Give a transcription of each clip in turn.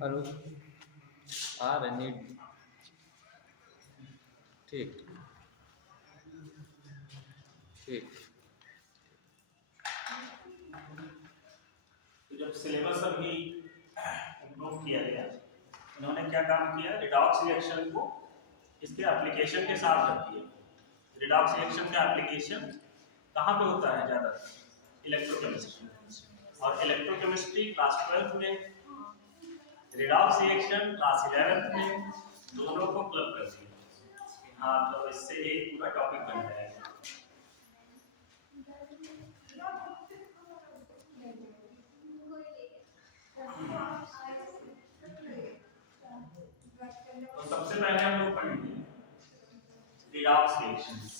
Hello. आ रहे NEET. ठीक। ठीक। तो जब सिलेबस अभी इम्प्रूव किया गया, इन्होंने क्या काम किया, रिडॉक्स रिएक्शन को इसके एप्लीकेशन के साथ रख दिया। रिडॉक्स रिएक्शन का एप्लीकेशन कहाँ पे होता है ज़्यादा? इलेक्ट्रोकेमिस्ट्री। और इलेक्ट्रोकेमिस्ट्री क्लास 12 में, रिडॉक्स रिएक्शन क्लास 11 में, दोनों को क्लब कर दिया। हाँ, तो इससे एक पूरा टॉपिक बन जाएगा। तो सबसे पहले हम लोग पढ़ेंगे रिडॉक्स रिएक्शंस।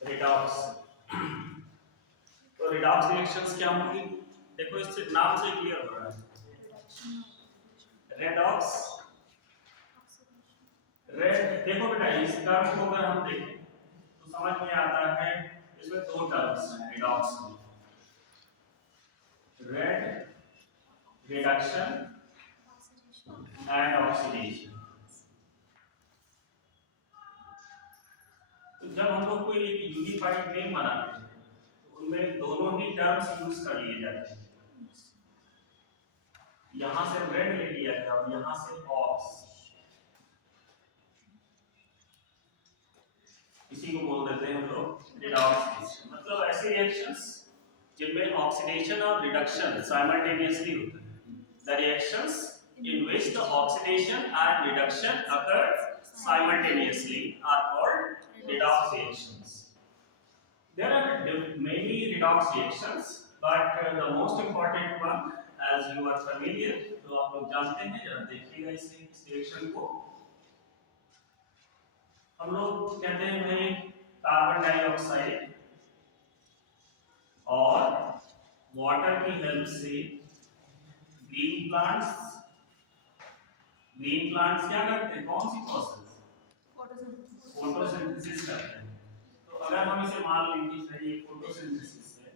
रिडॉक्स, तो रिडॉक्स रिएक्शंस क्या होंगी? देखो, इससे नाम से क्लियर हो रहा है। रेडॉक्स, रेड, देखो बेटा, इस टर्म को अगर हम देखें तो समझ में आता है, इसमें दो टर्म्स हैं रिडॉक्स में, रेड रिडक्शन एंड ऑक्सीडेशन। तो जब हम लोग कोई एक यूनिफाइड नेम बनाते हैं तो उनमें दोनों ही टर्म्स यूज कर लिए जाते हैं। यहां से रेड ले लिया गया और यहां से ऑक्स, इसी को बोल देते हैं हम लोग रिडॉक्स रिएक्शन। मतलब ऐसे रिएक्शंस जिनमें ऑक्सीडेशन और रिडक्शन साइमल्टेनियसली होते हैं। The reactions in which the oxidation and reduction occur simultaneously are called redox reactions. There are many redox reactions, but the most important one, as you are familiar, तो आप लोग जानते हैं, जरा देखिएगा इस रिएक्शन को। हम लोग कहते हैं भाई कार्बन डाइऑक्साइड और वाटर की हेल्प से ग्रीन प्लांट्स क्या करते हैं? कौन सी प्रोसेस? फोटोसिंथेसिस करते हैं। तो अगर हम इसे मान लेंगे कि ये फोटोसिंथेसिस है,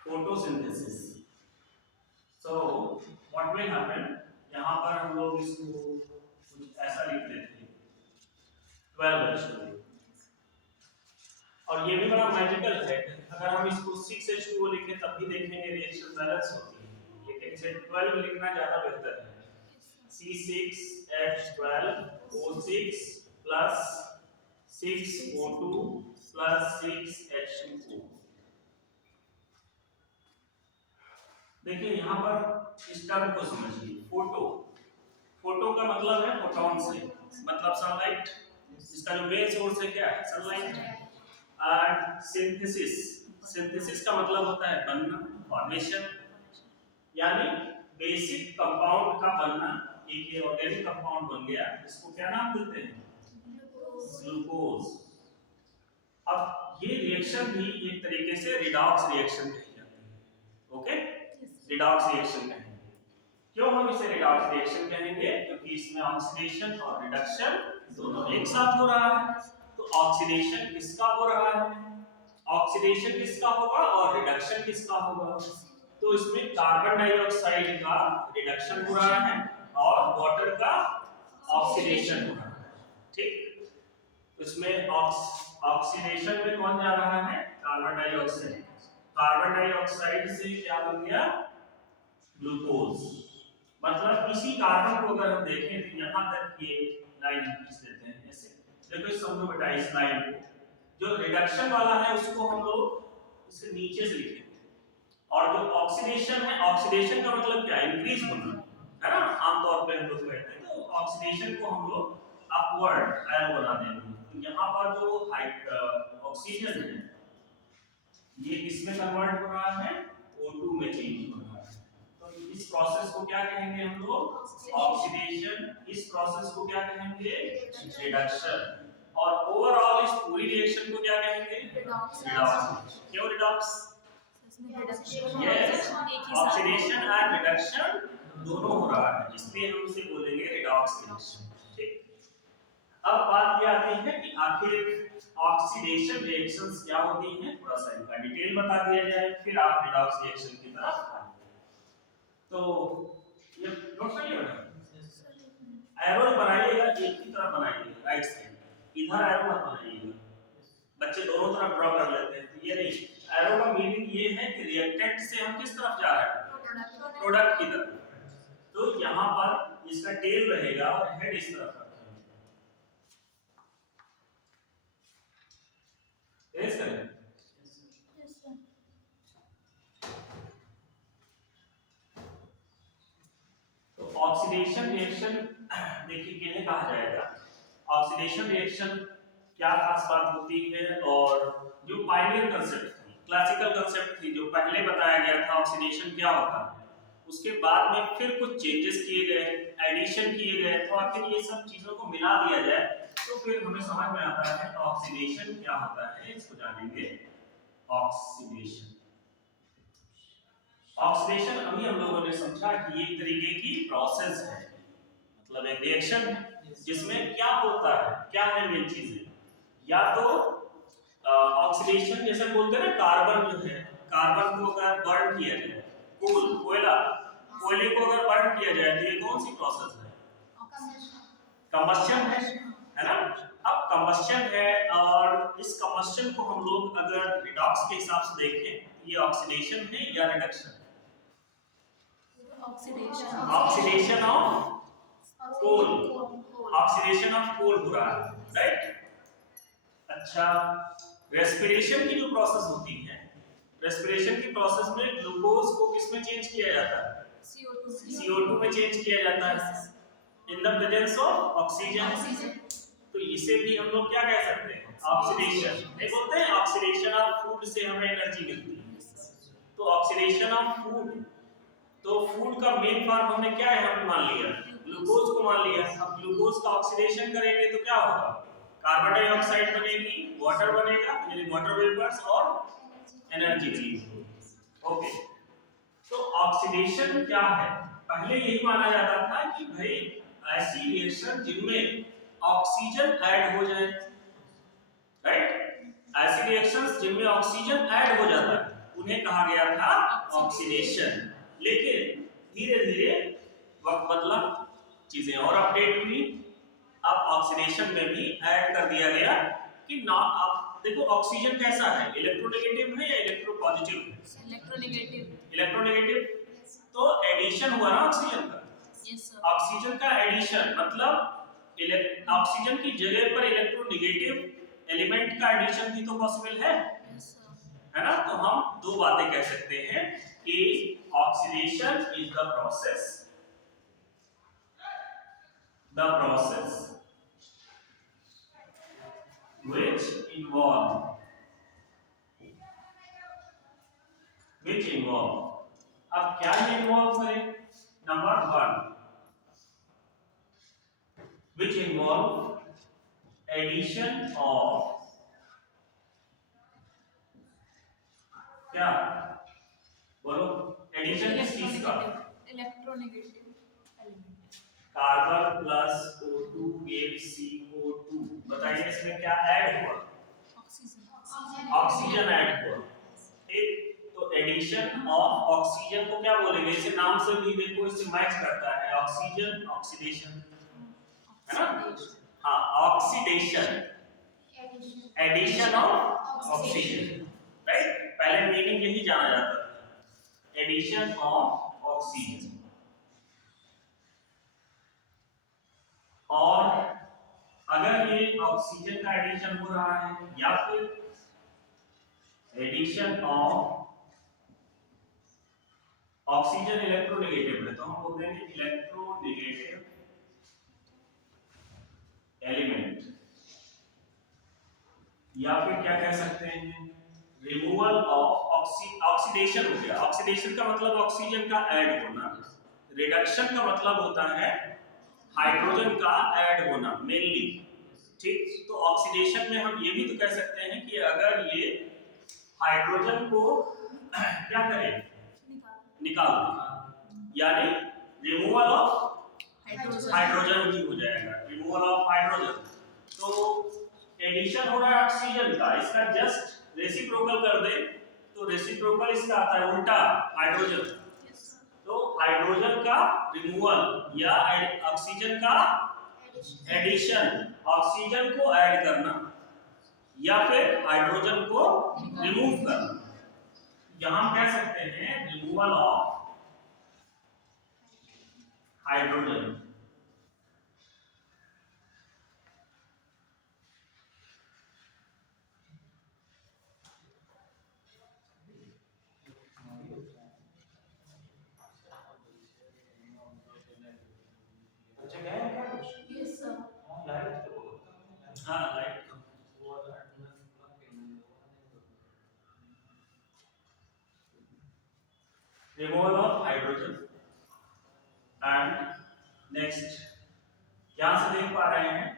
photosynthesis, so what will happen, यहां पर हम लोग इसको कुछ ऐसा लिख देते हैं 12H2। और ये भी बड़ा मैजिकल है, अगर हम इसको 6H2O लिखें तब भी देखेंगे रिएक्शन बैलेंस होती है, लेकिन इसे 12 लिखना ज्यादा बेहतर है। C6H12O6 plus 6O2 plus 6H2O। देखिए यहां पर इस टर्म को समझिए, फोटो, फोटो का मतलब है फोटोन से, मतलब सनलाइट, इसका जो मेन सोर्स है क्या है? सनलाइट। और सिंथेसिस, सिंथेसिस का मतलब होता है बनना, फॉर्मेशन, यानी बेसिक कंपाउंड का बनना। एक ये ऑर्गेनिक कंपाउंड बन गया, इसको क्या नाम देते हैं? ग्लूकोज। अब ये रिएक्शन भी एक तरीके से रिडॉक्स रिएक्शन कही जाती है। ओके, रिडॉक्स रिएक्शन कहेंगे। क्यों हम इसे रिडॉक्स रिएक्शन कहेंगे? क्योंकि इसमें ऑक्सीडेशन और रिडक्शन दोनों एक साथ हो रहा है। तो ऑक्सीडेशन किसका हो रहा है? ऑक्सीडेशन किसका होगा और रिडक्शन किसका होगा? तो इसमें कार्बन डाइऑक्साइड का रिडक्शन हो रहा है और वाटर का ऑक्सीडेशन हो रहा है। ठीक, तो इसमें ऑक्सीडेशन में कौन जा रहा है? Carbon dioxide. कार्बन डाइऑक्साइड से क्या बन गया? ग्लूकोज। मतलब इसी कार्बन को अगर हम देखें तो यहां तक ये लाइन खींच देते हैं ऐसे। देखो इस समझो बेटा, इस लाइन को, जो रिडक्शन वाला है उसको हम लोग इसके नीचे से लिखेंगे, और जो ऑक्सीडेशन है, ऑक्सीडेशन का मतलब क्या? इंक्रीज होना, है ना? आमतौर पे हम लोग कहते हैं, तो ऑक्सीडेशन को हम लोग अपवर्ड एरो बना देंगे। तो यहाँ पर जो ऑक्सीजन है ये किसमें कन्वर्ट हो रहा है? O2 में चेंज हो रहा है। तो इस प्रोसेस को क्या कहेंगे हम लोग? ऑक्सीडेशन। इस प्रोसेस को क्या कहेंगे? रिडक्शन। और ओवरऑल इस पूरी रिएक्शन को क्या कहेंगे? रिडॉक्स। क्यों redox? Yes, oxidation and reduction दोनों हो रहा है, इसलिए हम उसे बोलेंगे रिडॉक्स रिएक्शन। ठीक, अब बात ये आती है कि आखिर ऑक्सीडेशन रिएक्शंस क्या होती हैं, थोड़ा सा इनका डिटेल बता दिया जाए, फिर आप रिडॉक्स रिएक्शन की तरफ आएंगे। तो ये नोट कर लिया बेटा, एरो बनाइएगा एक ही तरफ बनाइएगा, राइट साइड, इधर एरो मत बनाइएगा, बच्चे दोनों तरफ ड्रॉ कर लेते हैं, तो ये नहीं, एरो का मीनिंग ये है कि रिएक्टेंट से हम किस तरफ जा रहे हैं, प्रोडक्ट की तरफ। तो यहाँ पर इसका टेल रहेगा और हेड इस तरफ रखेंगे, इस तरह। तो ऑक्सीडेशन रिएक्शन देखिए किन्हें कहा जाएगा, ऑक्सीडेशन रिएक्शन क्या खास बात होती है, और जो पायनियर कंसेप्ट थी, क्लासिकल कंसेप्ट थी, जो पहले बताया गया था ऑक्सीडेशन क्या होता है, उसके बाद में फिर कुछ चेंजेस किए गए, एडिशन किए गए, तो आखिर ये सब चीजों को मिला दिया जाए तो फिर हमें समझ में आता है ऑक्सीडेशन क्या होता है, इसको जानेंगे। ऑक्सीडेशन, ऑक्सीडेशन अभी हम लोगों ने समझा कि एक तरीके की प्रोसेस है, मतलब एक रिएक्शन है जिसमें क्या होता है, क्या है मेन चीजें, या तो ऑक्सीडेशन जैसे बोलते हैं ना, कार्बन जो है, कार्बन को अगर बर्न किया जाए, कोयला, कोयले को अगर बर्न किया जाए तो ये कौन सी प्रोसेस है, कंबस्शन है ना। अब कंबस्शन है, और इस कंबस्शन को हम लोग अगर रिडॉक्स के हिसाब से देखें, ये ऑक्सीडेशन है या reduction, oxidation of coal, oxidation of coal हो रहा है, राइट। अच्छा, रेस्पिरेशन की जो प्रोसेस होती है, रेस्पिरेशन की प्रोसेस में ग्लूकोज को किस में चेंज किया जाता है, CO2 में चेंज किया जाता है in the presence of oxygen. तो इसे भी हम लोग क्या कह सकते हैं, ऑक्सीडेशन, नहीं बोलते हैं ऑक्सीडेशन ऑफ फूड से हमें एनर्जी मिलती है, तो ऑक्सीडेशन ऑफ फूड, तो फूड का मेन फॉर्म हमने क्या यहाँ पे मान लिया, ग्लूकोज को मान लिया। अब ग्लूकोज का ऑक्सीडेशन करेंगे तो क्या होगा, कार्बन डाइऑक्साइड बनेगी, वाटर बनेगा, यानी वाटर वेपर्स, और एनर्जी रिलीज होगी। ओके, तो ऑक्सीडेशन क्या है, पहले यही माना जाता था कि भाई ऐसी रिएक्शन जिनमें ऑक्सीजन ऐड हो जाए, राइट, ऐसी रिएक्शंस जिनमें ऑक्सीजन ऐड हो जाता है उन्हें कहा गया था ऑक्सीडेशन। लेकिन धीरे धीरे वक्त बदला, चीजें और अपडेट हुई, अब ऑक्सीडेशन में भी ऐड कर दिया गया कि ना, अब देखो ऑक्सीजन कैसा है, इलेक्ट्रोनेगेटिव है या इलेक्ट्रोपॉजिटिव है, इलेक्ट्रोनेगेटिव, तो एडिशन हुआ ना ऑक्सीजन का, ऑक्सीजन का एडिशन मतलब ऑक्सीजन की जगह पर इलेक्ट्रोनेगेटिव एलिमेंट का एडिशन भी तो पॉसिबल है ना। तो हम दो बातें कह सकते हैं कि oxidation is the process which involve, अब क्या ये इन्वॉल्व करे, number 1, which involve addition of, क्या बोलो, एडिशन किस चीज का, electronegative element, carbon plus O2 gives CO2, बताइए इसमें क्या ऐड हुआ, ऑक्सीजन ऐड हुआ, ठीक। तो एडिशन ऑफ ऑक्सीजन को क्या बोलेंगे, इसे नाम से भी देखो, इससे मैच करता है, ऑक्सीजन ऑक्सीडेशन, है ना। हाँ, oxidation, addition of oxygen, right, पहले मीनिंग यही जाना जाता था, एडिशन ऑफ ऑक्सीजन। और अगर ये ऑक्सीजन का एडिशन हो रहा है या फिर एडिशन ऑफ ऑक्सीजन इलेक्ट्रोनेगेटिव है, तो हम बोल देंगे इलेक्ट्रोनेगेटिव एलिमेंट, या फिर क्या कह सकते हैं, रिमूवल ऑफ ऑक्सीडेशन हो गया, ऑक्सीडेशन का मतलब ऑक्सीजन का ऐड होना, रिडक्शन का मतलब होता है हाइड्रोजन का ऐड होना मेनली, ठीक। तो ऑक्सीडेशन में हम ये भी तो कह सकते हैं कि अगर ये हाइड्रोजन को क्या करें, निकाल दें, यानी रिमूवल ऑफ हाइड्रोजन ही हो जाएगा, रिमूवल ऑफ हाइड्रोजन। तो एडिशन हो रहा है ऑक्सीजन का, इसका जस्ट रेसिप्रोकल कर दे तो रेसिप्रोकल इसका आता है उल्टा हाइड्रोजन। तो हाइड्रोजन का रिमूवल या ऑक्सीजन का एडिशन, ऑक्सीजन को ऐड करना या फिर हाइड्रोजन को रिमूव करना, यहां हम कह सकते हैं रिमूवल ऑफ हाइड्रोजन। हाँ light removal of hydrogen. And next यहां से देख पा रहे हैं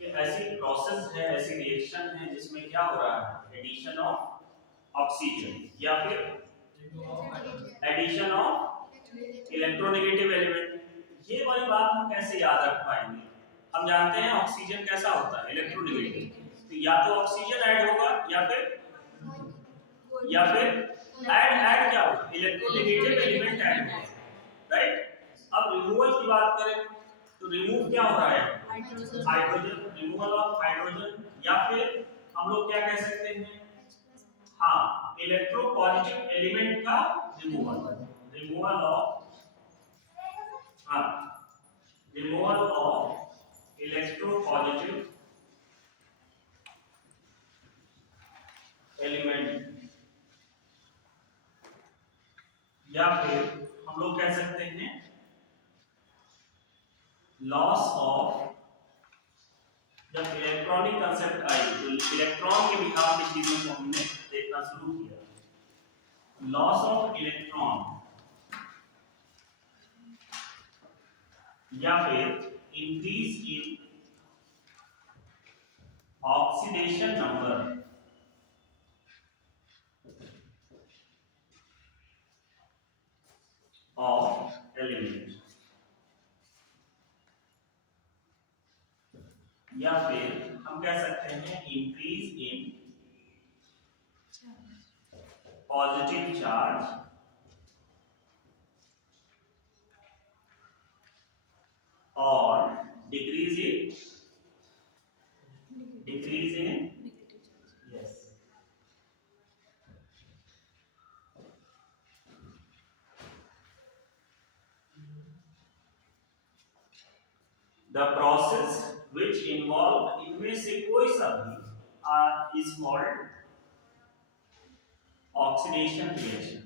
कि ऐसी प्रोसेस है, ऐसी रिएक्शन है जिसमें क्या हो रहा है, एडिशन ऑफ ऑक्सीजन या फिर एडिशन ऑफ इलेक्ट्रोनेगेटिव एलिमेंट। ये वाली बात हम कैसे याद रख पाएंगे, हम जानते हैं ऑक्सीजन कैसा होता है, इलेक्ट्रोनेगेटिव। तो या तो ऑक्सीजन ऐड होगा या फिर ऐड क्या होगा, इलेक्ट्रोनेगेटिव एलिमेंट ऐड होगा, राइट। अब रिमूवल की बात करें तो रिमूव क्या हो रहा है, हाइड्रोजन, रिमूवल ऑफ हाइड्रोजन, या फिर हम लोग क्या कह सकते हैं, हाँ इलेक्ट्रोपॉजिटिव एलिमेंट का रिमूवल, रिमूवल ऑफ, हाँ रिमूवल ऑफ इलेक्ट्रोपॉजिटिव एलिमेंट, या फिर हम लोग कह सकते हैं लॉस ऑफ, जब इलेक्ट्रॉनिक कंसेप्ट आई तो इलेक्ट्रॉन के बिहार की चीजों को हमने देखना शुरू किया, लॉस ऑफ इलेक्ट्रॉन या फिर increase in oxidation number of element, या फिर हम कह सकते हैं इंक्रीज इन पॉजिटिव चार्ज और decrease in yes the process which involve, इनमें से कोई सा भी is called oxidation reaction।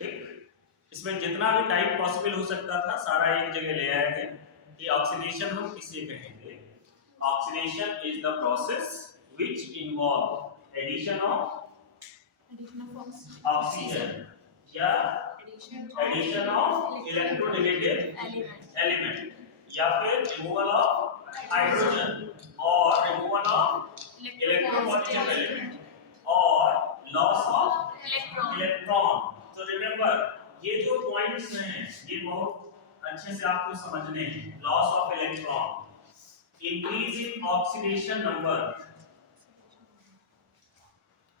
ठीक, इसमें जितना भी टाइप पॉसिबल हो सकता था सारा एक जगह ले आया है कि ऑक्सीडेशन हम किसे कहेंगे, oxidation is the process which involve addition of oxygen या एडिशन ऑफ इलेक्ट्रोनेगेटिव एलिमेंट या फिर रिमूवल ऑफ हाइड्रोजन और रिमूवल ऑफ इलेक्ट्रोपॉजिटिव एलिमेंट और लॉस ऑफ इलेक्ट्रॉन। तो रिमेंबर ये जो पॉइंट्स हैं ये बहुत अच्छे से आपको समझने हैं, loss of electron, increase in oxidation number,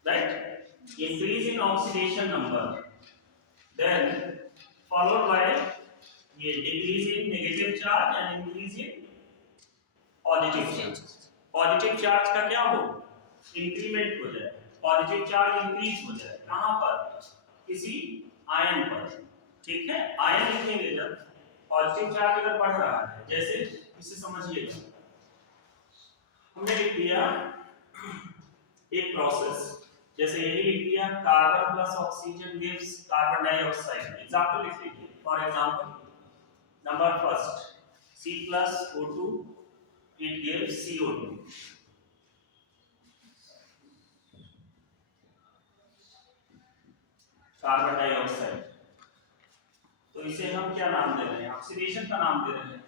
right, increase in oxidation number, then followed by ये decrease in negative charge and increase in positive charge। Positive charge का क्या हो, इंक्रीमेंट हो जाए, पॉजिटिव चार्ज इंक्रीज हो जाए, कहां पर, किसी आयन पर, ठीक है, आयन लिखेंगे जब पॉजिटिव चार्ज अगर बढ़ रहा है, जैसे इसे समझिएगा, हमने लिख दिया एक प्रोसेस, जैसे यही लिख दिया carbon plus oxygen gives carbon dioxide, example लिख लीजिए, for example number first C plus O2 it gives CO2, carbon dioxide. तो इसे हम क्या नाम दे रहे हैं, ऑक्सीडेशन का नाम दे रहे हैं,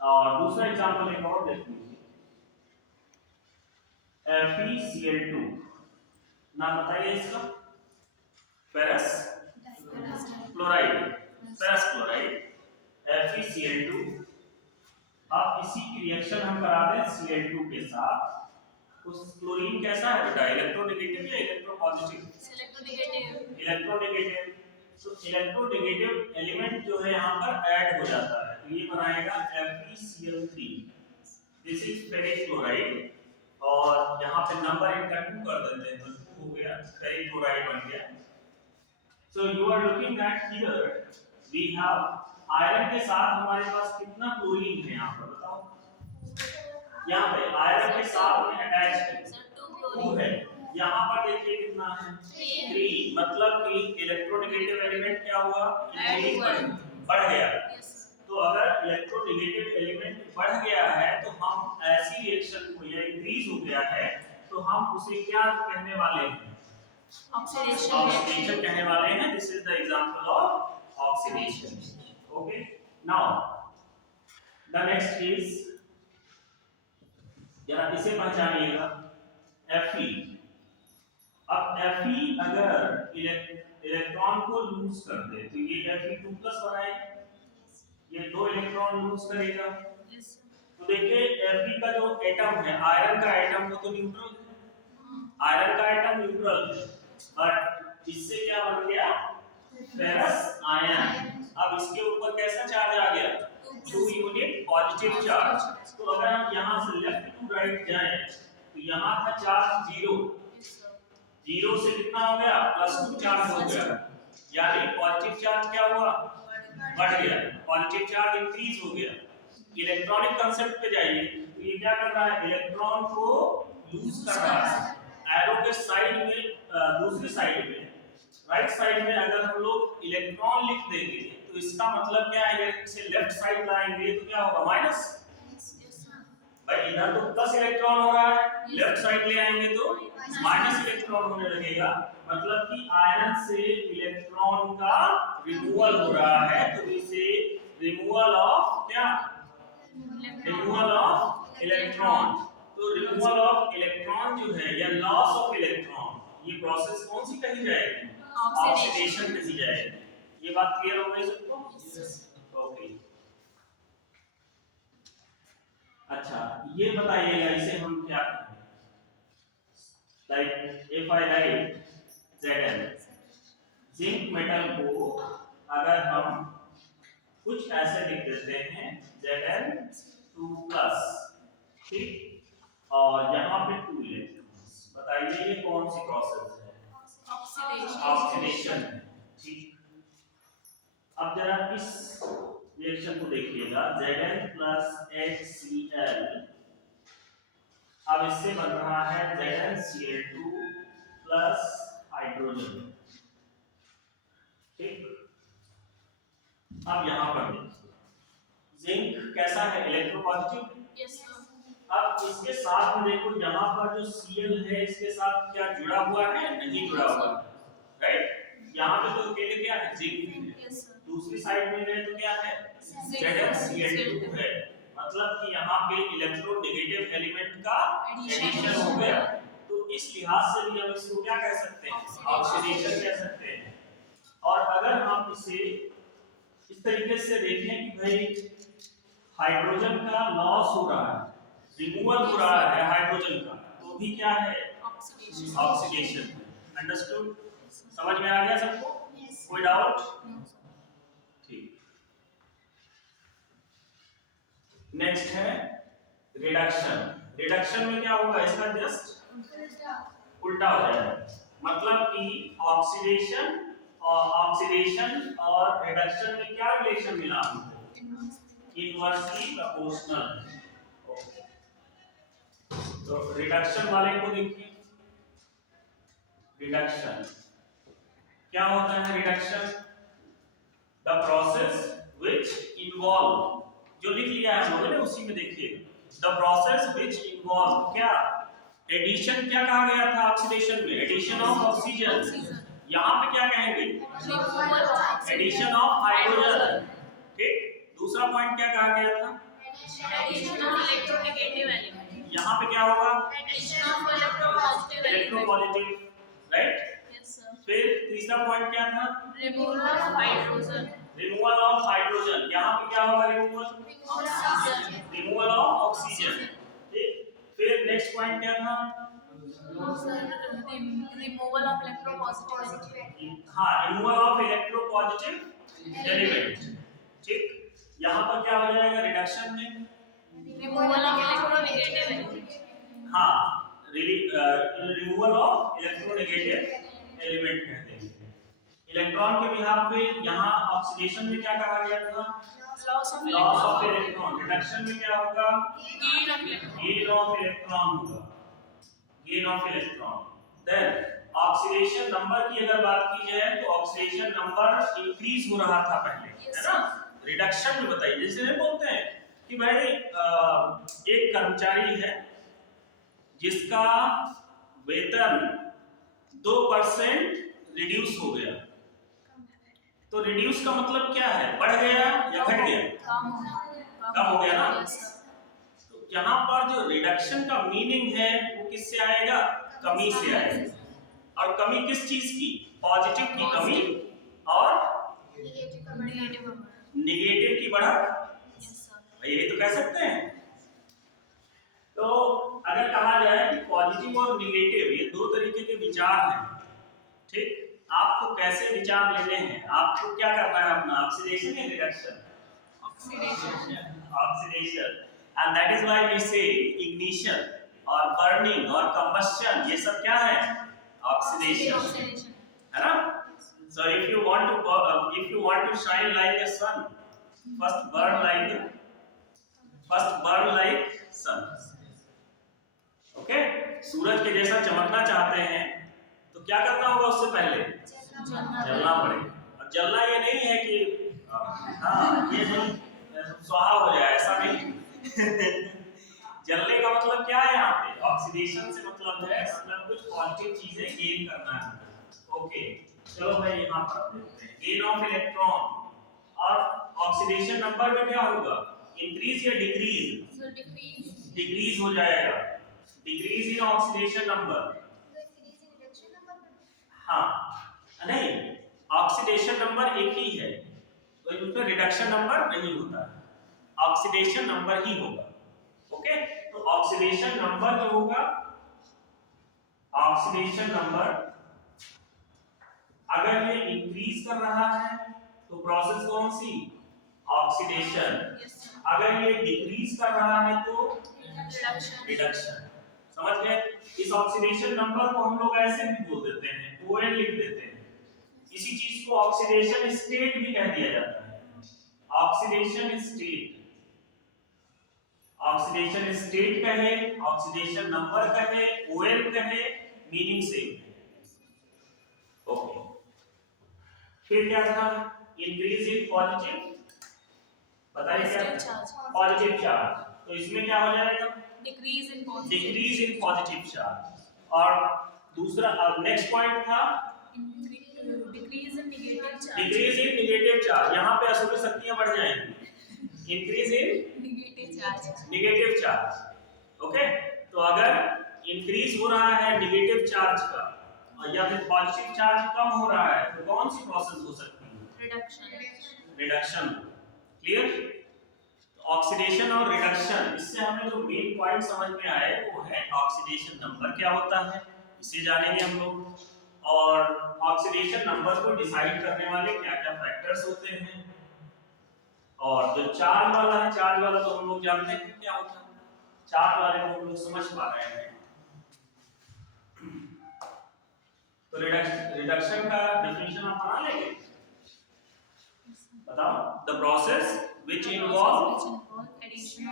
और दूसरा एग्जांपल एक और देख लीजिए, FeCl2, नाम बताइए इसका, ferrous chloride, ferrous chloride FeCl2। अब इसी की रिएक्शन हम करा दें Cl2 के साथ, उस क्लोरीन कैसा है बेटा, इलेक्ट्रोनेगेटिव या इलेक्ट्रोपॉजिटिव, इलेक्ट्रोनेगेटिव, इलेक्ट्रोनेगेटिव। तो इलेक्ट्रोनेगेटिव एलिमेंट जो है यहाँ पर ऐड हो जाता है, तो ये बनाएगा FeCl3, this is ferric chloride, और यहाँ पे नंबर इनका 2 कर देते हैं, तो 2 हो गया, फेरिक क्लोराइड बन गया। So you are looking at here we have iron के साथ हमारे पास कितना क्लोरीन है यहाँ पर बताओ, यहाँ पे आयरन के साथ में अटैच है 2 है, यहाँ पर देखिए कितना है 3, मतलब कि इलेक्ट्रोनेगेटिव एलिमेंट क्या हुआ, इंक्रीज बढ़ गया। तो अगर इलेक्ट्रोनेगेटिव एलिमेंट बढ़ गया है तो हम ऐसी रिएक्शन को, या इंक्रीज हो गया है तो हम उसे क्या कहने वाले हैं, ऑक्सीडेशन कहने वाले हैं। This is the example of oxidation. Okay, now the next is, जरा इसे पहचानिएगा, Fe। अब Fe अगर इलेक्ट्रॉन को लूज कर दे तो ये Fe2+ बनाएगा, ये 2 इलेक्ट्रॉन लूज करेगा। तो देखिए Fe का जो एटम है, आयरन का एटम, वो तो न्यूट्रल है, आयरन का एटम न्यूट्रल है, बट इससे क्या बन गया, फेरस आयन। अब इसके ऊपर कैसा चार्ज आ गया, 2 यूनिट पॉजिटिव चार्ज। तो अगर हम यहाँ से लेफ्ट टू राइट जाएं तो यहाँ था चार्ज 0, 0 से कितना हो गया, +2 चार्ज हो गया, यानी पॉजिटिव चार्ज क्या हुआ, बढ़ गया, पॉजिटिव चार्ज इंक्रीज हो गया। इलेक्ट्रॉनिक कांसेप्ट पे जाइए तो ये क्या कर रहा है, इलेक्ट्रॉन को लूज कर रहा है। एरो के साइड में, दूसरी साइड में, राइट साइड में अगर हम लोग इलेक्ट्रॉन लिख देंगे तो इसका मतलब क्या है, इसे लेफ्ट साइड लाएंगे तो क्या होगा, माइनस। भाई इधर तो प्लस इलेक्ट्रॉन हो रहा है, लेफ्ट साइड ले आएंगे तो माइनस इलेक्ट्रॉन होने लगेगा, मतलब कि आयरन से इलेक्ट्रॉन का रिमूवल हो रहा है। तो इसे रिमूवल ऑफ क्या, रिमूवल ऑफ इलेक्ट्रॉन। तो रिमूवल ऑफ इलेक्ट्रॉन जो है, या लॉस ऑफ इलेक्ट्रॉन, ये प्रोसेस कौन सी कही जाएगी, ऑक्सीडेशन कही जाएगी। ये बात क्लियर हो गई सबको? ओके, अच्छा ये बताइएगा इसे हम क्या कहें, like if I right Zn, zinc metal को अगर हम कुछ ऐसे लिख देते हैं Zn2+, ठीक, और यहाँ पे 2 इलेक्ट्रॉन्स, बताइए ये कौन सी प्रोसेस है, ऑक्सीडेशन है, ठीक। अब जरा इस रिएक्शन को देखिएगा, Zn+HCl, अब इससे बन रहा है ZnCl2 प्लस हाइड्रोजन, ठीक। अब यहाँ पर देखिए, जिंक कैसा है, इलेक्ट्रोपॉजिटिव, यस सर। अब इसके साथ में देखो, यहाँ पर जो Cl है इसके साथ क्या जुड़ा हुआ है, नहीं जुड़ा हुआ है, राइट। यहाँ पे तो अकेले क्या है, जिंक है, दूसरी साइड में गए तो क्या है, ZnCl2 है, मतलब कि यहाँ पे इलेक्ट्रोनेगेटिव एलिमेंट का एडिशन हो गया। तो इस लिहाज से भी हम इसको क्या कह सकते हैं, ऑक्सीडेशन कह सकते हैं। और अगर हम इसे इस तरीके से देखें कि भाई हाइड्रोजन का लॉस हो रहा है, रिमूवल हो रहा है हाइड्रोजन का, तो भी क्या है, ऑक्सीडेशन। अंडरस्टूड, समझ में आ गया सबको, कोई डाउट? ठीक, नेक्स्ट है रिडक्शन। रिडक्शन में क्या होगा, इसका जस्ट उल्टा हो जाएगा, मतलब कि ऑक्सीडेशन और रिडक्शन में क्या रिलेशन मिला हमको, इनवर्सली प्रोपोर्शनल। तो रिडक्शन वाले को देखिए, रिडक्शन क्या होता है, reduction the process which involve, जो लिख लिया है हम लोगों ने उसी में देखिए, द प्रोसेस विच इन्वॉल्व क्या, एडिशन क्या कहा गया था ऑक्सीडेशन में, एडिशन ऑफ ऑक्सीजन, यहाँ पे क्या कहेंगे, एडिशन ऑफ हाइड्रोजन, ठीक। दूसरा पॉइंट क्या कहा गया था, Addition of electronegative element. यहाँ पे क्या होगा? Addition of electropositive element. Electropositive, right? Yes, sir. फिर तीसरा पॉइंट क्या था? Removal of hydrogen. Removal of hydrogen. यहाँ पे क्या होगा removal? Oxygen. Removal of oxygen. ठीक, फिर नेक्स्ट पॉइंट क्या था? Removal of electropositive element. हाँ, रिमूवल ऑफ इलेक्ट्रोपॉजिटिव एलिमेंट। ठीक, यहाँ पर क्या हो जाएगा रिडक्शन में? Removal of electronegative element. हाँ, रिमूवल ऑफ इलेक्ट्रोनेगेटिव एलिमेंट कहते हैं। इलेक्ट्रॉन के बिहाफ पे यहाँ ऑक्सीडेशन में क्या कहा गया था? Loss of loss of electron. Electron. Reduction में क्या होगा? Gain of electron. Gain of electron होगा, gain of electron. Then oxidation number की अगर बात की जाए तो ऑक्सीडेशन नंबर इंक्रीज हो रहा था पहले, है ना? रिडक्शन में बताइए, जैसे नहीं बोलते हैं कि भाई एक कर्मचारी है जिसका वेतन 2% रिड्यूस हो गया, तो रिड्यूस का मतलब क्या है? बढ़ गया या घट गया? कम हो गया ना? Yes, sir. तो यहाँ पर जो रिडक्शन का मीनिंग है वो किससे आएगा? कमी से आएगा। और कमी किस चीज की? पॉजिटिव की कमी और Negative number. निगेटिव की बढ़त। Yes, sir. यही तो कह सकते हैं। तो अगर कहा जाए कि पॉजिटिव और निगेटिव ये दो तरीके के विचार हैं, ठीक? आपको कैसे विचार लेने हैं? आपको क्या करना है अपना? ऑक्सीडेशन या reduction? Oxidation. Oxidation. And that is why we say ignition और बर्निंग और कंबस्शन ये सब क्या है? Oxidation, Oxidation. है ना? So if you want to shine like a sun, first burn like sun. Okay, सूरज के जैसा चमकना चाहते हैं तो क्या करना होगा? उससे पहले जलना पड़ेगा। और जलना ये नहीं है कि हाँ ये नहीं स्वाहा हो जाए, ऐसा नहीं। जलने का मतलब क्या है यहाँ पे? ऑक्सीडेशन से मतलब है मतलब कुछ पॉजिटिव चीजें गेन करना है। ओके, चलो भाई यहाँ पर देखते हैं गेन ऑफ इलेक्ट्रॉन। और ऑक्सीडेशन नंबर में क्या होगा? इंक्रीज या डिक्रीज? So decrease. डिक्रीज हो जाएगा। Decrease in oxidation number. हाँ, नहीं, ऑक्सीडेशन नंबर एक ही है तो उसमें रिडक्शन नंबर नहीं होता है, ऑक्सीडेशन नंबर ही होगा। ओके, तो ऑक्सीडेशन नंबर जो होगा, ऑक्सीडेशन नंबर अगर ये इंक्रीज कर रहा है तो प्रोसेस कौन सी? ऑक्सीडेशन। Yes, sir. अगर ये डिक्रीज कर रहा है तो Reduction. रिडक्शन। समझ गए? इस ऑक्सीडेशन नंबर को हम लोग ऐसे भी बोल देते हैं, ON लिख देते हैं। इसी चीज को ऑक्सीडेशन स्टेट भी कह दिया जाता है। ऑक्सीडेशन स्टेट, ऑक्सीडेशन स्टेट कहे, ऑक्सीडेशन नंबर कहे, ON कहे, मीनिंग सेम है। ओके, फिर क्या था? इंक्रीज इन पॉजिटिव, बताइए क्या? Positive charge. Positive charge. तो इसमें क्या हो जाएगा? Decrease in positive. Decrease in positive charge. और दूसरा नेक्स्ट पॉइंट था Decrease in negative charge. Decrease in negative charge. यहाँ पे अशुभ शक्तियां बढ़ जाएंगी। Increase in Negative charge. Negative charge. Okay, तो अगर इंक्रीज हो रहा है नेगेटिव चार्ज का और या फिर पॉजिटिव चार्ज कम हो रहा है तो कौन सी प्रोसेस हो सकती है? Reduction. रिडक्शन। क्लियर? ऑक्सीडेशन और रिडक्शन, इससे हमें जो मेन पॉइंट समझ में आए वो है ऑक्सीडेशन नंबर क्या होता है, इसे जानेंगे हम लोग। और ऑक्सीडेशन नंबर को डिसाइड करने वाले क्या क्या फैक्टर्स होते हैं। और जो चार्ज वाला है, चार्ज वाला तो हम लोग जानते हैं क्या होता है, चार्ज वाले को हम लोग समझ पा रहे हैं। तो रिडक्शन का डेफिनेशन आप बना लेंगे? बताओ। The process which involve Addition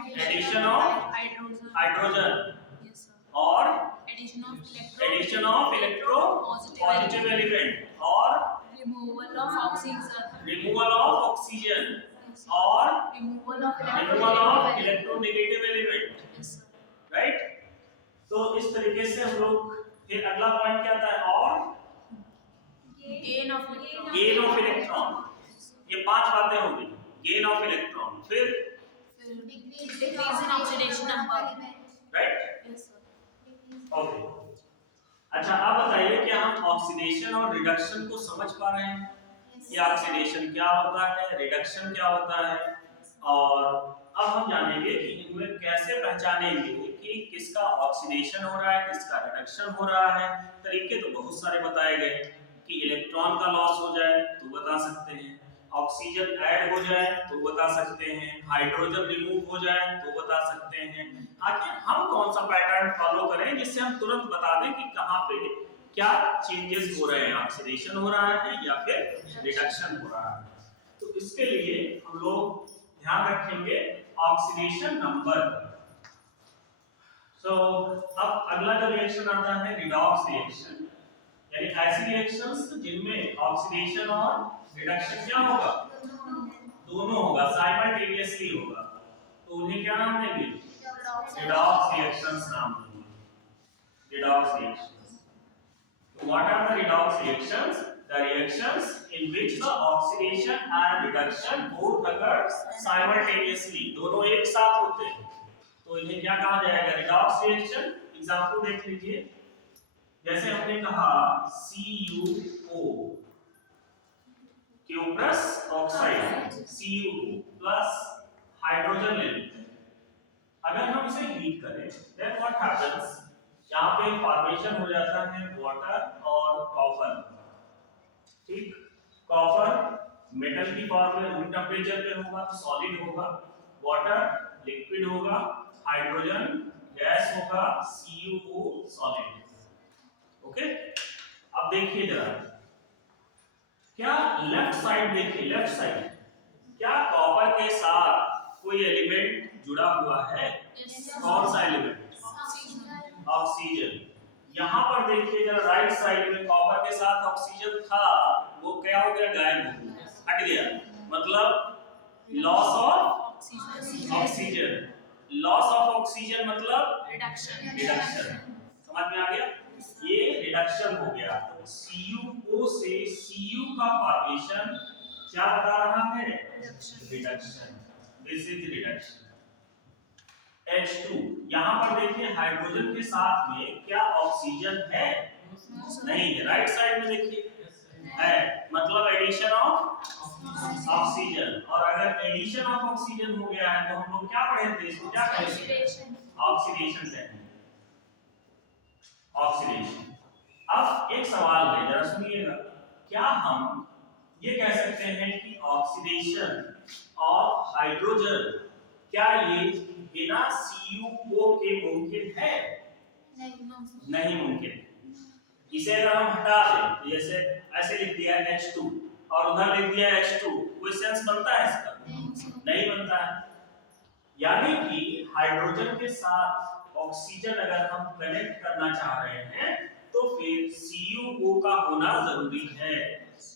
of hydrogen. hydrogen Yes, sir. or Addition of positive element or removal of oxygen. removal of oxygen Yes, sir. or Removal of removal of electronegative. electronegative element, Yes, sir. right? तो इस तरीके से हम लोग, फिर अगला point क्या आता है? और Gain of electron. gain of electron, ये 5 बातें होंगी। गेन ऑफ इलेक्ट्रॉन, फिर Decrease in oxidation number. Right? Yes, sir. Okay. अच्छा आप बताइए क्या हम ऑक्सीडेशन और रिडक्शन को समझ पा रहे हैं कि ऑक्सीडेशन क्या होता है, रिडक्शन क्या होता है, और अब हम जानेंगे कि इनमें कैसे पहचानेंगे कि किसका ऑक्सीडेशन हो रहा है, किसका रिडक्शन हो रहा है। तरीके तो बहुत सारे बताए गए कि इलेक्ट्रॉन का लॉस हो जाए तो बता सकते हैं, ऑक्सीजन ऐड हो जाए तो बता सकते हैं, हाइड्रोजन रिमूव हो जाए तो बता सकते हैं। आखिर हम कौन सा पैटर्न फॉलो करें जिससे हम तुरंत बता दें कि कहां पे क्या चेंजेस हो रहे हैं, ऑक्सीडेशन हो रहा है या फिर रिडक्शन हो रहा है। तो इसके लिए हम लोग ध्यान रखेंगे ऑक्सीडेशन नंबर। सो अब अगला जो रिएक्शन आता है रिडॉक्स रिएक्शन, यानी ऐसी रिएक्शंस जिनमें ऑक्सीडेशन और रिडक्शन क्या होगा, दोनों होगा, साइमल्टेनियसली होगा, तो उन्हें क्या नाम देंगे, redox reactions नाम देंगे। redox reactions, what are the redox reactions? The reactions in which the oxidation and reduction both occur simultaneously, दोनों एक साथ होते हैं, तो इन्हें क्या कहा जाएगा, redox reaction। एग्जांपल देख लीजिए, जैसे हमने कहा CuO, cuprous oxide, CuO plus hydrogen ले लेते हैं। अगर हम इसे हीट करें then what happens, यहाँ पे फॉर्मेशन हो जाता है वाटर और कॉपर। ठीक, कॉपर मेटल की फॉर्म में रूम टेम्परेचर पे होगा तो सॉलिड होगा, वाटर लिक्विड होगा, हाइड्रोजन गैस होगा, CuO सॉलिड। ओके, अब देखिए जरा, क्या लेफ्ट साइड देखिए, लेफ्ट साइड क्या कॉपर के साथ कोई एलिमेंट जुड़ा हुआ है? कौन सा एलिमेंट? ऑक्सीजन। यहाँ पर देखिए जरा राइट साइड में कॉपर के साथ ऑक्सीजन था, वो क्या हो गया, गायब हो गया, हट गया, मतलब loss of oxygen. Loss of oxygen मतलब रिडक्शन। समझ में आ गया, ये रिडक्शन हो गया। तो CuO से Cu का फॉर्मेशन क्या बता रहा है, reduction. This is reduction. H2, यहाँ पर देखिए हाइड्रोजन के साथ में क्या ऑक्सीजन है? नहीं है, राइट साइड में देखिए है, मतलब एडिशन ऑफ ऑक्सीजन। और अगर एडिशन ऑफ ऑक्सीजन हो गया है तो हम लोग क्या पढ़े थे, इसको क्या कहेंगे, ऑक्सीडेशन कहेंगे, ऑक्सीडेशन। अब एक सवाल है, जरा सुनिएगा, क्या हम ये कह सकते हैं कि ऑक्सीडेशन ऑफ हाइड्रोजन क्या ये बिना CuO के मुमकिन है? नहीं मुमकिन। इसे अगर हम हटा दें तो जैसे ऐसे लिख दिया H2 और उधर लिख दिया H2, कोई सेंस बनता है इसका? नहीं बनता है। यानी कि हाइड्रोजन के साथ ऑक्सीजन अगर हम कनेक्ट करना चाह रहे हैं तो फिर CuO का होना जरूरी है,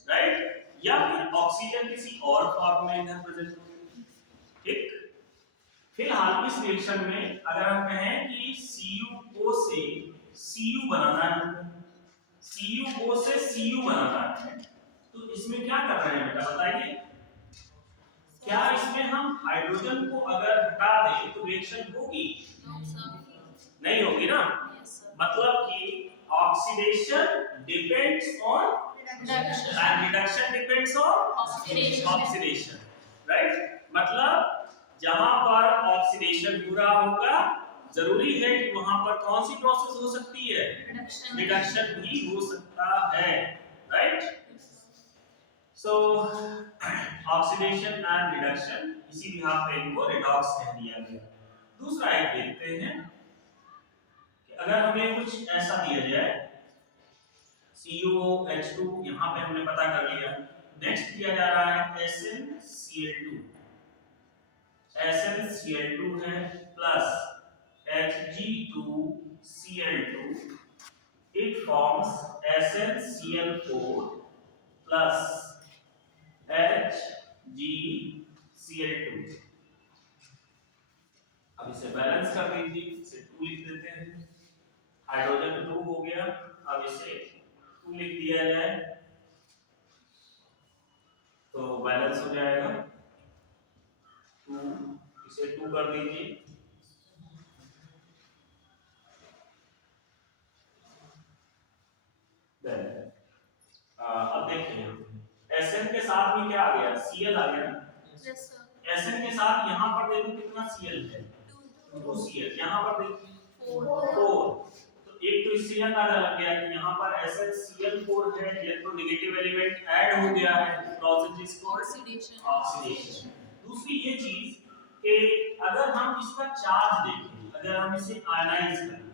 राइट? या फिर ऑक्सीजन किसी और फॉर्म में इधर प्रेजेंट होगी। ठीक, फिलहाल इस रिएक्शन में अगर हम कहें कि CuO से Cu बनाना है, CuO से Cu बनाना है, तो इसमें क्या कर रहे हैं बेटा बताइए, क्या इसमें हम हाइड्रोजन को अगर हटा दें तो रिएक्शन होगी? नहीं होगी ना, मतलब कि oxidation depends on and reduction depends on oxidation, right? मतलब जहां पर ऑक्सीडेशन पूरा होगा जरूरी है कि वहां पर कौन सी प्रोसेस हो सकती है, रिडक्शन भी हो सकता है, right? So oxidation and reduction, इसी बिहाफ पे इनको रिडॉक्स कह दिया गया। दूसरा एक देखते हैं कि अगर हमें कुछ ऐसा दिया जाए CuOH2, यहाँ पे हमने पता कर लिया। नेक्स्ट दिया जा रहा है SnCl2, SnCl2 है plus Hg2Cl2, it forms SnCl4 plus HgCl2। अब इसे बैलेंस कर दीजिए, इसे 2 लिख देते हैं, हाइड्रोजन 2 हो गया, अब इसे 2 लिख दिया जाए तो बैलेंस हो जाएगा 2, इसे 2 कर दीजिए। अब देखिए Sn के साथ में क्या आ गया, Cl आ गया। Yes, sir. Sn के साथ यहाँ पर देखो कितना Cl है, 2 Cl। यहाँ पर देखिए 4। तो एक तो इससे यह अंदाजा लग गया कि यहाँ पर SnCl4 है, इलेक्ट्रोनेगेटिव एलिमेंट ऐड हो गया है, प्रोसेस इज कॉल्ड ऑक्सीडेशन। दूसरी ये चीज कि अगर हम इसका चार्ज देखें, अगर हम इसे आयनाइज करें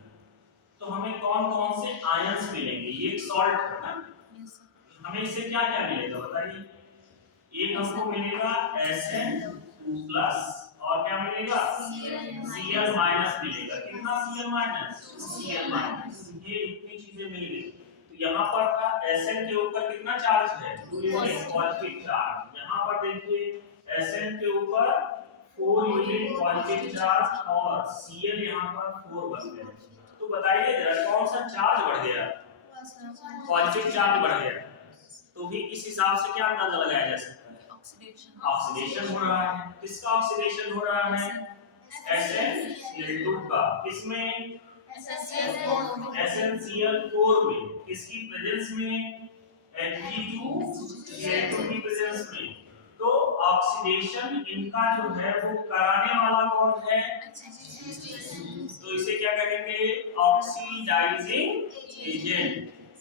तो हमें कौन कौन से आयंस मिलेंगे। ये एक सॉल्ट है ना, Yes, sir. हमें इससे क्या क्या मिलेगा बताइए। एक हमको मिलेगा Sn2+ और क्या मिलेगा Cl- मिलेगा। कितना Cl-। ये इतनी चीजें मिल गई। तो यहाँ पर था Sn के ऊपर कितना चार्ज है, 2 यूनिट पॉजिटिव चार्ज। यहाँ पर देखिए Sn के ऊपर 4 यूनिट पॉजिटिव चार्ज और Cl यहाँ पर 4 बन गए। तो बताइए जरा कौन सा चार्ज बढ़ गया, पॉजिटिव चार्ज बढ़ गया। तो भी इस हिसाब से क्या अंदाजा लगाया जा सकता है, ऑक्सीडेशन हो रहा है। किसका ऑक्सीडेशन हो रहा है, SnCl2 का। किसमें, SnCl4 में। किसकी प्रेजेंस में, Hg2Cl2 की प्रेजेंस में। तो ऑक्सीडेशन इनका जो है वो कराने वाला कौन है, तो इसे क्या कहेंगे, ऑक्सीडाइजिंग एजेंट।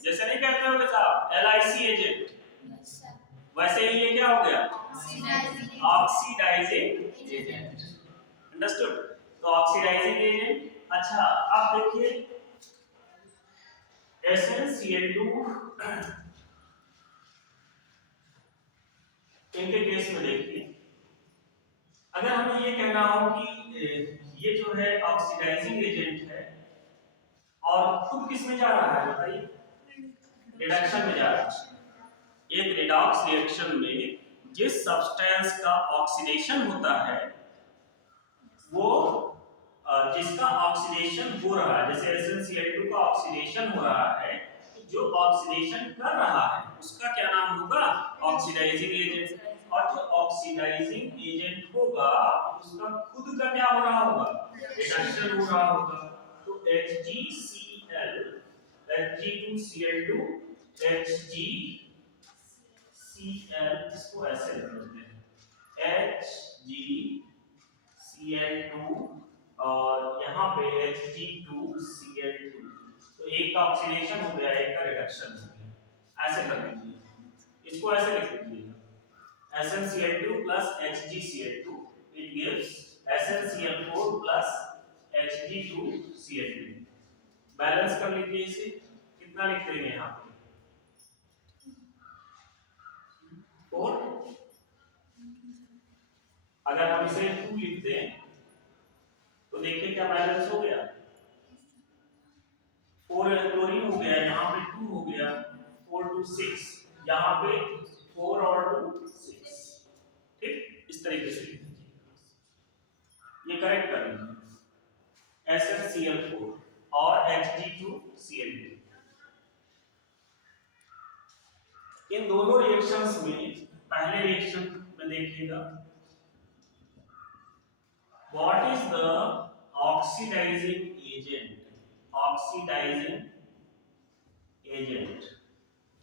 जैसे नहीं कहते हो साहब LIC एजेंट, वैसे ही ये क्या हो गया, ऑक्सीडाइजिंग एजेंट। अंडरस्टूड। तो ऑक्सीडाइजिंग एजेंट। अच्छा अब देखिए SnCl2 इनके केस में देखिए, अगर हमें ये कहना हो कि ये जो है ऑक्सीडाइजिंग एजेंट है और खुद किस में जा रहा है बताइए, रिडक्शन में जा रहा है। एक रिडॉक्स रिएक्शन में जिस सब्सटेंस का ऑक्सीडेशन होता है वो जिसका ऑक्सीडेशन हो रहा है, जैसे SnCl2 का ऑक्सीडेशन हो रहा है, तो जो ऑक्सीडेशन कर रहा है उसका क्या नाम होगा, ऑक्सीडाइजिंग एजेंट। और जो ऑक्सीडाइजिंग एजेंट होगा उसका खुद का क्या हो रहा होगा, रिडक्शन हो रहा होगा। तो HgCl, Hg2Cl2, HgCl, इसको ऐसे लिख लेते हैं HgCl2 और यहाँ पे Hg2Cl2। तो एक का ऑक्सीडेशन हो गया, एक का रिडक्शन हो गया। ऐसे कर लीजिए, इसको ऐसे लिख लीजिए SnCl2 plus HgCl2 it gives SnCl4 plus Hg2Cl2। Balance कर लीजिए इसे, कितना लिख देंगे यहाँ पे 4। अगर हम इसे 2 लिख दें तो देखिए क्या बैलेंस हो गया, 4 क्लोरीन हो गया, यहाँ पे 2 हो गया, 4 2 6, यहाँ पे 4 और 2 6। ठीक, इस तरीके से लिख दीजिए, ये करेक्ट कर लीजिए SnCl4 और Hg2Cl2। इन दोनों रिएक्शंस में, पहले रिएक्शन में देखिएगा what is the oxidising agent, oxidising agent,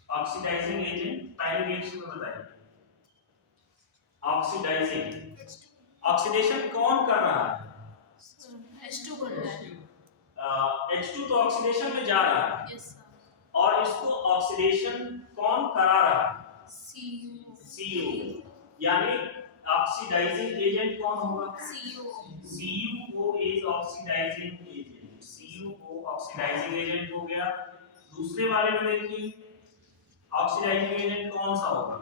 oxidising agent पहले रिएक्शन में बताइए। ऑक्सीडाइजिंग, ऑक्सीडेशन कौन कर रहा है, H2 कर रहा है। H2 तो ऑक्सीडेशन में जा रहा है। Yes, sir. और इसको ऑक्सीडेशन कौन करा रहा है, CU. यानी ऑक्सीडाइजिंग एजेंट कौन होगा, CU is oxidising agent. CuO oxidising agent हो गया। दूसरे वाले में देखिए ऑक्सीडाइजिंग एजेंट कौन सा होगा,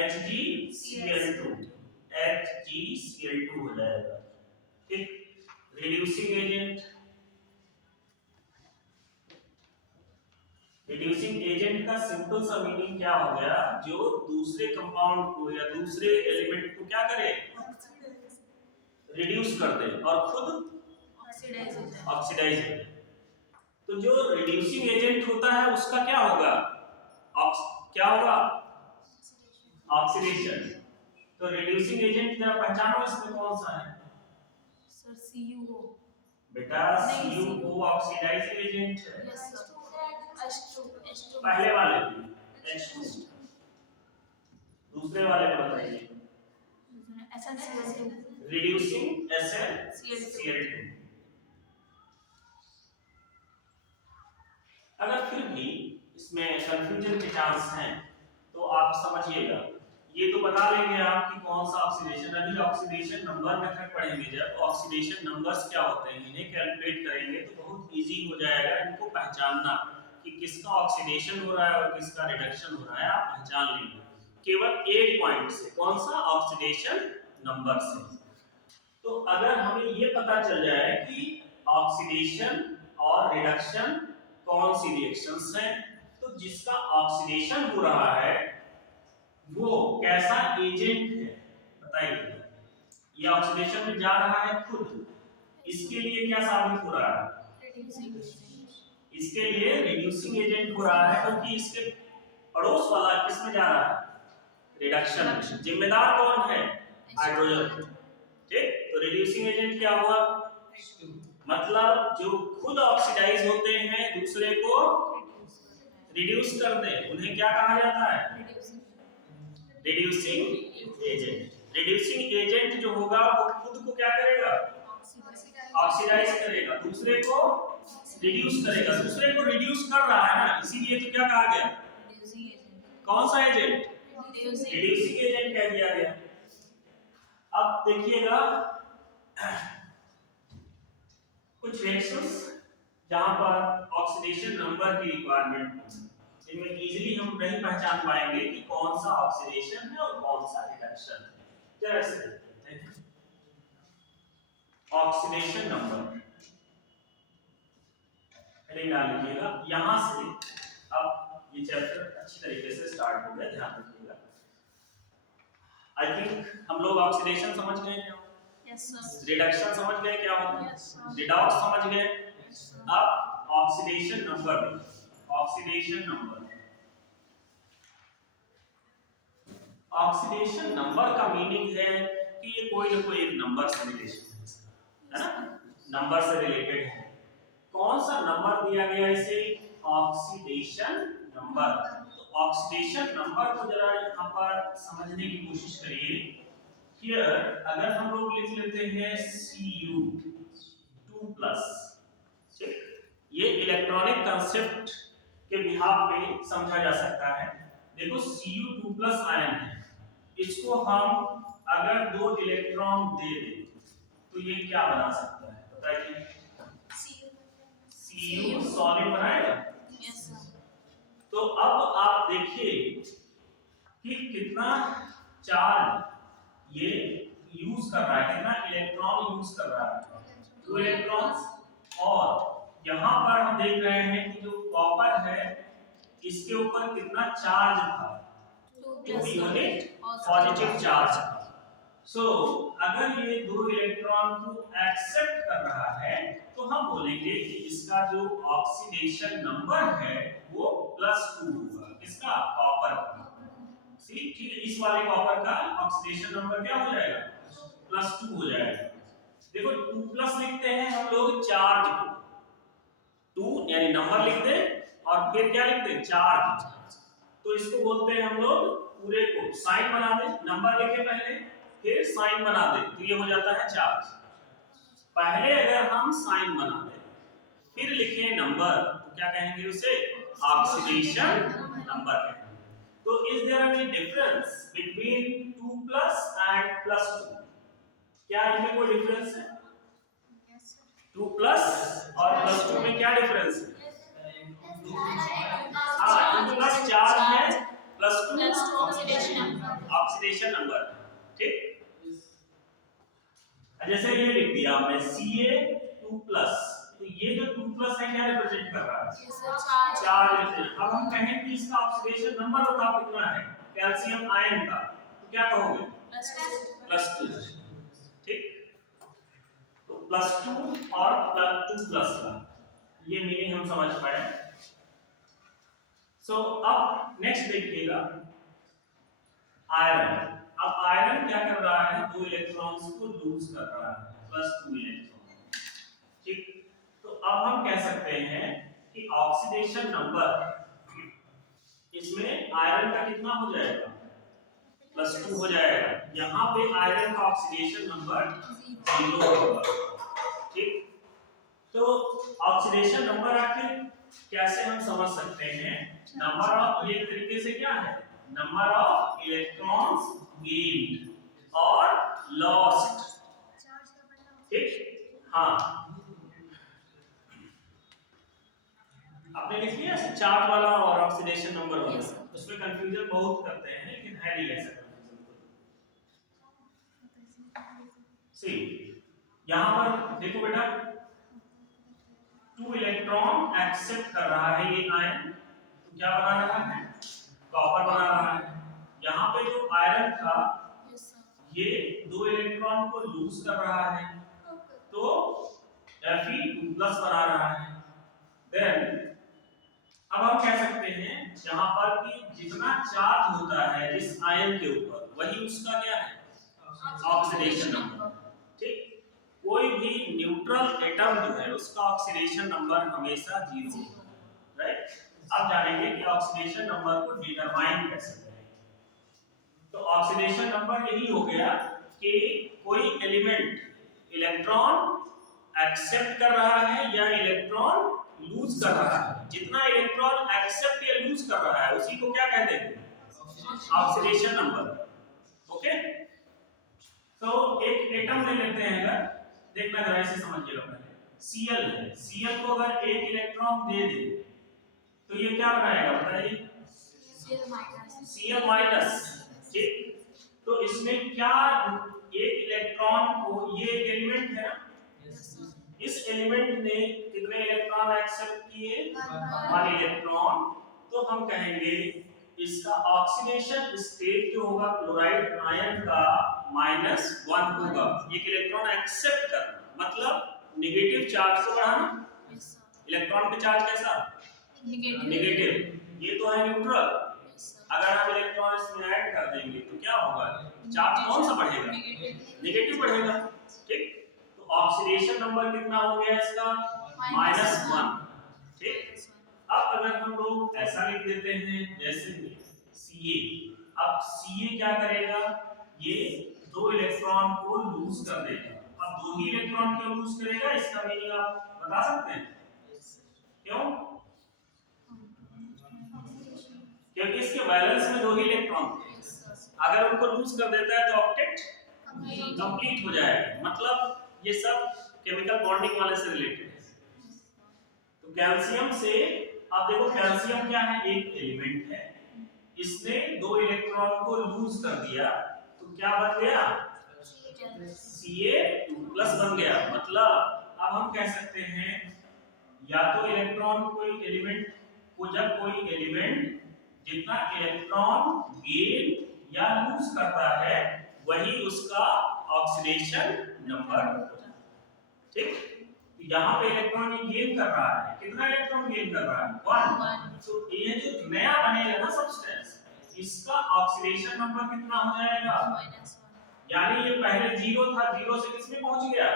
HgCl2, HgCl2 हो जाएगा। ठीक, रिड्यूसिंग एजेंट, रिड्यूसिंग एजेंट का सिंपल सा मीनिंग क्या हो गया, जो दूसरे कंपाउंड को या दूसरे एलिमेंट को क्या करे, रिड्यूस कर दे और खुद ऑक्सीडाइज हो। तो जो रिड्यूसिंग एजेंट होता है उसका क्या होगा, क्या होगा, ऑक्सीडेशन। तो रिड्यूसिंग एजेंट जरा पहचानो इसमें कौन सा है सर CuO बेटा नहीं, CuO ऑक्सीडाइजिंग एजेंट है यस सर H2 पहले वाले में H2 दूसरे वाले में बताइए SnCl2 रिड्यूसिंग SnCl2 अगर फिर भी इसमें कंफ्यूजन के चांस हैं तो आप समझिएगा ये तो बता लेंगे आप कि कौन सा ऑक्सीडेशन अभी ऑक्सीडेशन नंबर मेथड पढ़ेंगे जब ऑक्सीडेशन नंबर्स क्या होते हैं इन्हें कैलकुलेट करेंगे तो बहुत इजी हो जाएगा इनको पहचानना कि किसका ऑक्सीडेशन हो रहा है और किसका रिडक्शन हो रहा है आप पहचान लेंगे केवल एक पॉइंट से कौन सा ऑक्सीडेशन नंबर से तो अगर हमें ये पता चल जाए कि ऑक्सीडेशन और रिडक्शन कौन सी रिएक्शंस हैं तो जिसका ऑक्सीडेशन हो रहा है वो कैसा एजेंट है बताइए ये ऑक्सीडेशन में जा रहा है खुद इसके लिए क्या साबित हो रहा है इसके लिए रिड्यूसिंग एजेंट हो रहा है क्योंकि इसके पड़ोस वाला किस में जा रहा है रिडक्शन में जिम्मेदार कौन है हाइड्रोजन ठीक तो रिड्यूसिंग एजेंट क्या हुआ मतलब जो खुद ऑक्सीडाइज होते हैं दूसरे को रिड्यूस कर दे उन्हें क्या कहा जाता है रिड्यूसिंग एजेंट जो होगा वो खुद को क्या करेगा ऑक्सीडाइज करेगा दूसरे को रिड्यूस करेगा दूसरे को रिड्यूस कर रहा है ना इसीलिए तो क्या कहा गया कौन सा एजेंट रिड्यूसिंग एजेंट कह दिया गया अब देखिएगा कुछ रिएक्शंस जहां पर ऑक्सीडेशन नंबर की रिक्वायरमेंट जिनमें इजीली हम नहीं पहचान पाएंगे कि कौन सा ऑक्सीडेशन है और कौन सा रिडक्शन है जैसे ऑक्सीडेशन नंबर हेडिंग डाल लीजिएगा यहां से अब ये चैप्टर अच्छी तरीके से स्टार्ट हो गया ध्यान रखिएगा आई थिंक हम लोग ऑक्सीडेशन समझ गए क्या यस सर रिडक्शन समझ गए क्या होता है Yes, sir. रिडॉक्स समझ गए अब ऑक्सीडेशन नंबर ऑक्सीडेशन नंबर का मीनिंग है कि ये कोई ना कोई एक नंबर से रिलेशन है ना नंबर से रिलेटेड है कौन सा नंबर दिया गया इसे ऑक्सीडेशन नंबर तो ऑक्सीडेशन नंबर को जरा यहाँ पर समझने की कोशिश करिए Here, अगर हम लोग लिख लेते हैं Cu2+, ठीक ये इलेक्ट्रॉनिक कंसेप्ट के बिहाफ पे समझा जा सकता है देखो Cu2+ आयन है इसको हम अगर 2 इलेक्ट्रॉन दे दें तो ये क्या बना सकता है बताइए Cu सॉलिड बनाएगा यस सर तो अब आप देखिए कि कितना चार्ज ये यूज कर रहा है कितना इलेक्ट्रॉन यूज कर रहा है 2 इलेक्ट्रॉन्स और यहाँ पर हम देख रहे हैं कि जो कॉपर है इसके ऊपर कितना चार्ज था 2 यूनिट पॉजिटिव चार्ज सो अगर ये 2 इलेक्ट्रॉन को एक्सेप्ट कर रहा है तो हम बोलेंगे कि इसका जो ऑक्सीडेशन नंबर है वो +2 होगा किसका कॉपर का ठीक है इस वाले कॉपर का ऑक्सीडेशन नंबर क्या हो जाएगा +2 हो जाएगा देखो 2+ लिखते हैं हम लोग चार्ज को 2 यानी नंबर लिखते हैं और फिर क्या लिखते हैं चार्ज तो इसको बोलते हैं हम लोग पूरे को साइन बना दे नंबर लिखे पहले फिर साइन बना दे तो ये हो जाता है चार्ज पहले अगर हम साइन बना दे फिर लिखे नंबर तो क्या कहेंगे उसे ऑक्सीडेशन नंबर कहेंगे तो is there any difference between 2+ and +2 क्या इनमें कोई डिफरेंस है 2+ और +2 में क्या डिफरेंस है हाँ 2+ चार्ज है +2 ऑक्सीडेशन नंबर ठीक जैसे ये लिख दिया हमने Ca2+ तो ये जो 2+ है क्या रिप्रेजेंट कर रहा है चार्ज अब हम कहें कि इसका ऑक्सीडेशन नंबर बताओ कितना है कैल्शियम आयन का तो क्या कहोगे +2 ठीक तो +2 और +2+ का ये मीनिंग हम समझ पाए सो अब नेक्स्ट देखिएगा आयरन अब आयरन क्या कर रहा है, 2 इलेक्ट्रॉन्स को लूज कर रहा है, +2 इलेक्ट्रॉन। ठीक, तो अब हम कह सकते हैं कि ऑक्सीडेशन नंबर इसमें आयरन का कितना हो जाएगा, +2 हो जाएगा। यहाँ पे आयरन का ऑक्सीडेशन नंबर 0 होगा। ठीक, तो ऑक्सीडेशन नंबर आखिर कैसे हम समझ सकते हैं, नंबर ऑफ, ये तरीके से क्या है, नंबर ऑफ इलेक्ट्रॉन्स गेन्ड और लॉस्ट। ठीक, हाँ, आपने लिख लिया चार्ज वाला और ऑक्सीडेशन नंबर वाला, Yes, उसमें कंफ्यूजन बहुत करते हैं लेकिन है नहीं ऐसा कंफ्यूजन। सी, यहाँ पर देखो बेटा, 2 इलेक्ट्रॉन एक्सेप्ट कर रहा है ये आयन, तो क्या बना रहा है, कॉपर बना रहा है। यहाँ पे जो आयरन था Yes, sir. ये 2 इलेक्ट्रॉन को लूज कर रहा है, तो Fe2+ बना रहा है। देन अब हम कह सकते हैं यहाँ पर कि जितना चार्ज होता है जिस आयन के ऊपर, वही उसका क्या है, ऑक्सीडेशन नंबर। ठीक, कोई भी न्यूट्रल एटम जो है उसका ऑक्सीडेशन नंबर हमेशा 0 होता है, राइट। अब जानेंगे कि ऑक्सीडेशन नंबर को डिटरमाइन कैसे करें। तो ऑक्सीडेशन नंबर यही हो गया कि कोई एलिमेंट इलेक्ट्रॉन एक्सेप्ट कर रहा है या इलेक्ट्रॉन लूज कर रहा है। जितना इलेक्ट्रॉन एक्सेप्ट या लूज कर रहा है उसी को क्या कहते हैं, ऑक्सीडेशन नंबर। ओके, तो एक एटम ले लेते हैं, अगर देखना जरा इसे समझिएगा पहले। Cl है, Cl को अगर एक इलेक्ट्रॉन दे दे तो ये क्या बनाएगा बताइए, Cl-। ठीक, तो इसमें क्या, एक इलेक्ट्रॉन को, ये एक एलिमेंट है ना, इस एलिमेंट ने कितने इलेक्ट्रॉन एक्सेप्ट किए, 1 इलेक्ट्रॉन, तो हम कहेंगे इसका ऑक्सीडेशन स्टेट जो होगा क्लोराइड आयन का -1 होगा। एक इलेक्ट्रॉन एक्सेप्ट करना मतलब नेगेटिव चार्ज को बढ़ाना। इलेक्ट्रॉन पे चार्ज कैसा, नेगेटिव, ये तो है न्यूट्रल। अगर हम इलेक्ट्रॉन इसमें ऐड कर देंगे तो क्या होगा, चार्ज कौन सा बढ़ेगा, नेगेटिव बढ़ेगा। ठीक, तो ऑक्सीडेशन नंबर कितना हो गया इसका, -1। ठीक, अब अगर हम लोग ऐसा लिख देते हैं जैसे Ca, अब Ca क्या करेगा, ये 2 इलेक्ट्रॉन को लूज कर देगा। अब 2 ही इलेक्ट्रॉन क्यों लूज करेगा, इसका मीनिंग आप बता सकते हैं क्यों, क्योंकि इसके बैलेंस में 2 ही इलेक्ट्रॉन थे, अगर उनको लूज कर देता है तो ऑक्टेट कंप्लीट हो जाएगा। मतलब ये सब केमिकल बॉन्डिंग वाले से रिलेटेड है। तो कैल्शियम से, अब देखो कैल्शियम क्या है, एक एलिमेंट है, इसने 2 इलेक्ट्रॉन को लूज कर दिया तो क्या बन गया, Ca2+ बन गया। मतलब अब हम कह सकते हैं या तो इलेक्ट्रॉन कोई एलिमेंट को, जब कोई एलिमेंट जितना इलेक्ट्रॉन गेन या लूज करता है वही उसका ऑक्सीडेशन नंबर होता है। ठीक, यहाँ पे इलेक्ट्रॉन गेन कर रहा है, कितना इलेक्ट्रॉन गेन कर रहा है, 1। तो ये जो नया बनेगा ना सब्सटेंस, इसका ऑक्सीडेशन नंबर कितना हो जाएगा, यानी ये पहले 0 था, 0 से किसमें पहुंच गया,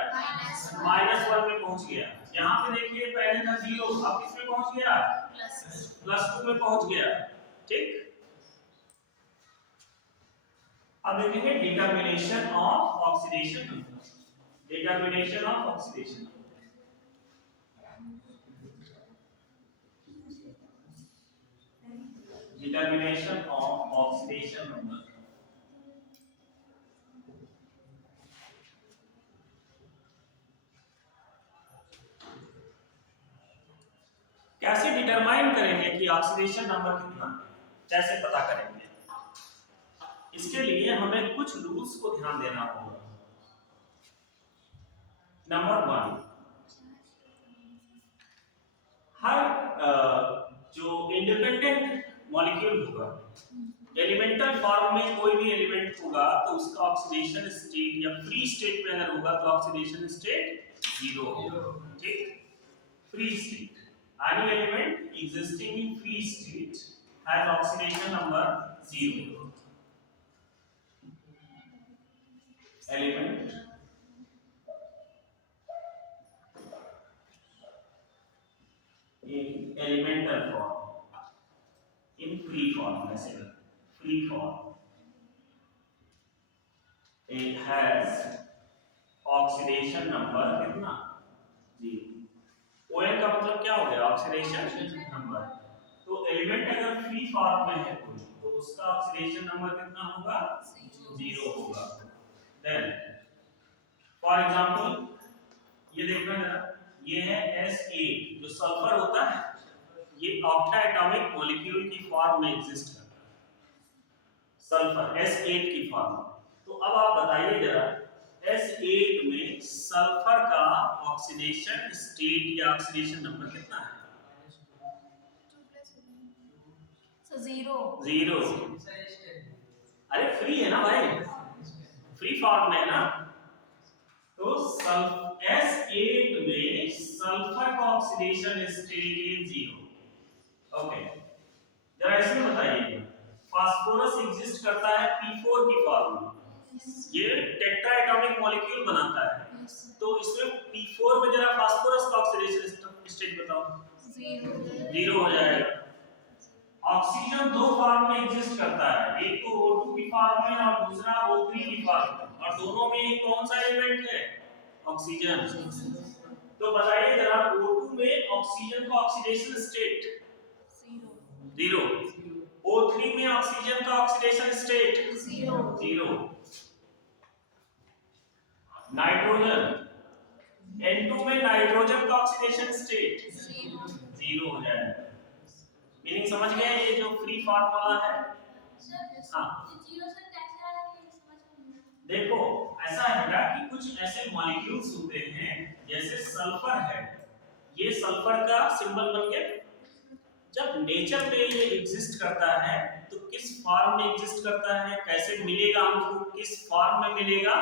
-1 में पहुंच गया। यहाँ पे देखिए पहले था 0, अब किसमें पहुंच गया, +2 में पहुंच गया। ठीक, अब देखेंगे determination of oxidation number. Determination of oxidation, determination of oxidation number. कैसे डिटरमाइन करेंगे कि ऑक्सीडेशन नंबर कितना है, कैसे पता करेंगे, इसके लिए हमें कुछ रूल्स को ध्यान देना होगा। नंबर 1, हर जो इंडिपेंडेंट मॉलिक्यूल होगा, एलिमेंटल फॉर्म में कोई भी एलिमेंट होगा तो उसका ऑक्सीडेशन स्टेट या फ्री स्टेट में अगर होगा तो ऑक्सीडेशन स्टेट 0 होगा। ठीक, free state, any element existing in free state has oxidation number 0. Element in elemental form, in free form, free form, it has oxidation number कितना 0। ON का मतलब क्या हो गया ऑक्सीडेशन नंबर। तो एलिमेंट अगर फ्री फॉर्म में है कोई तो उसका ऑक्सीडेशन नंबर कितना होगा 0 होगा। देन फॉर एग्जांपल ये देखना जरा, ये है S8 जो सल्फर होता है, ये ऑक्टा एटॉमिक मॉलिक्यूल की फॉर्म में एग्जिस्ट करता है, सल्फर S8 की फॉर्म। तो अब आप बताइए जरा S8 में सल्फर का ऑक्सीडेशन स्टेट या ऑक्सीडेशन नंबर कितना है? 0। अरे फ्री है ना भाई, फ्री फॉर्म में है ना। तो S8 में सल्फर का ऑक्सीडेशन स्टेट है 0। ओके, जरा इसमें बताइए फास्फोरस एग्जिस्ट करता है P4 की फॉर्म में, ये टेट्रा एटॉमिक मॉलिक्यूल बनाता है। तो इसमें P4 में जरा फास्फोरस का ऑक्सीडेशन स्टेट बताओ। 0 हो जाएगा। ऑक्सीजन दो फॉर्म में एग्जिस्ट करता है, एक तो O2 की फॉर्म में और दूसरा O3 की फॉर्म में, और दोनों में कौन सा एलिमेंट है ऑक्सीजन। तो बताइए जरा O2 में ऑक्सीजन का ऑक्सीडेशन स्टेट 0, O3 में ऑक्सीजन का ऑक्सीडेशन स्टेट 0। नाइट्रोजन N2 में नाइट्रोजन का ऑक्सीडेशन स्टेट 0 हो जाएगा। मीनिंग समझ गए ये जो फ्री फॉर्म वाला है। हाँ देखो ऐसा है बेटा कि कुछ ऐसे मॉलिक्यूल्स होते हैं जैसे सल्फर है, ये सल्फर का सिंबल बन गया। जब नेचर में ये एग्जिस्ट करता है तो किस फॉर्म में एग्जिस्ट करता है, कैसे मिलेगा हमको, किस फॉर्म में मिलेगा।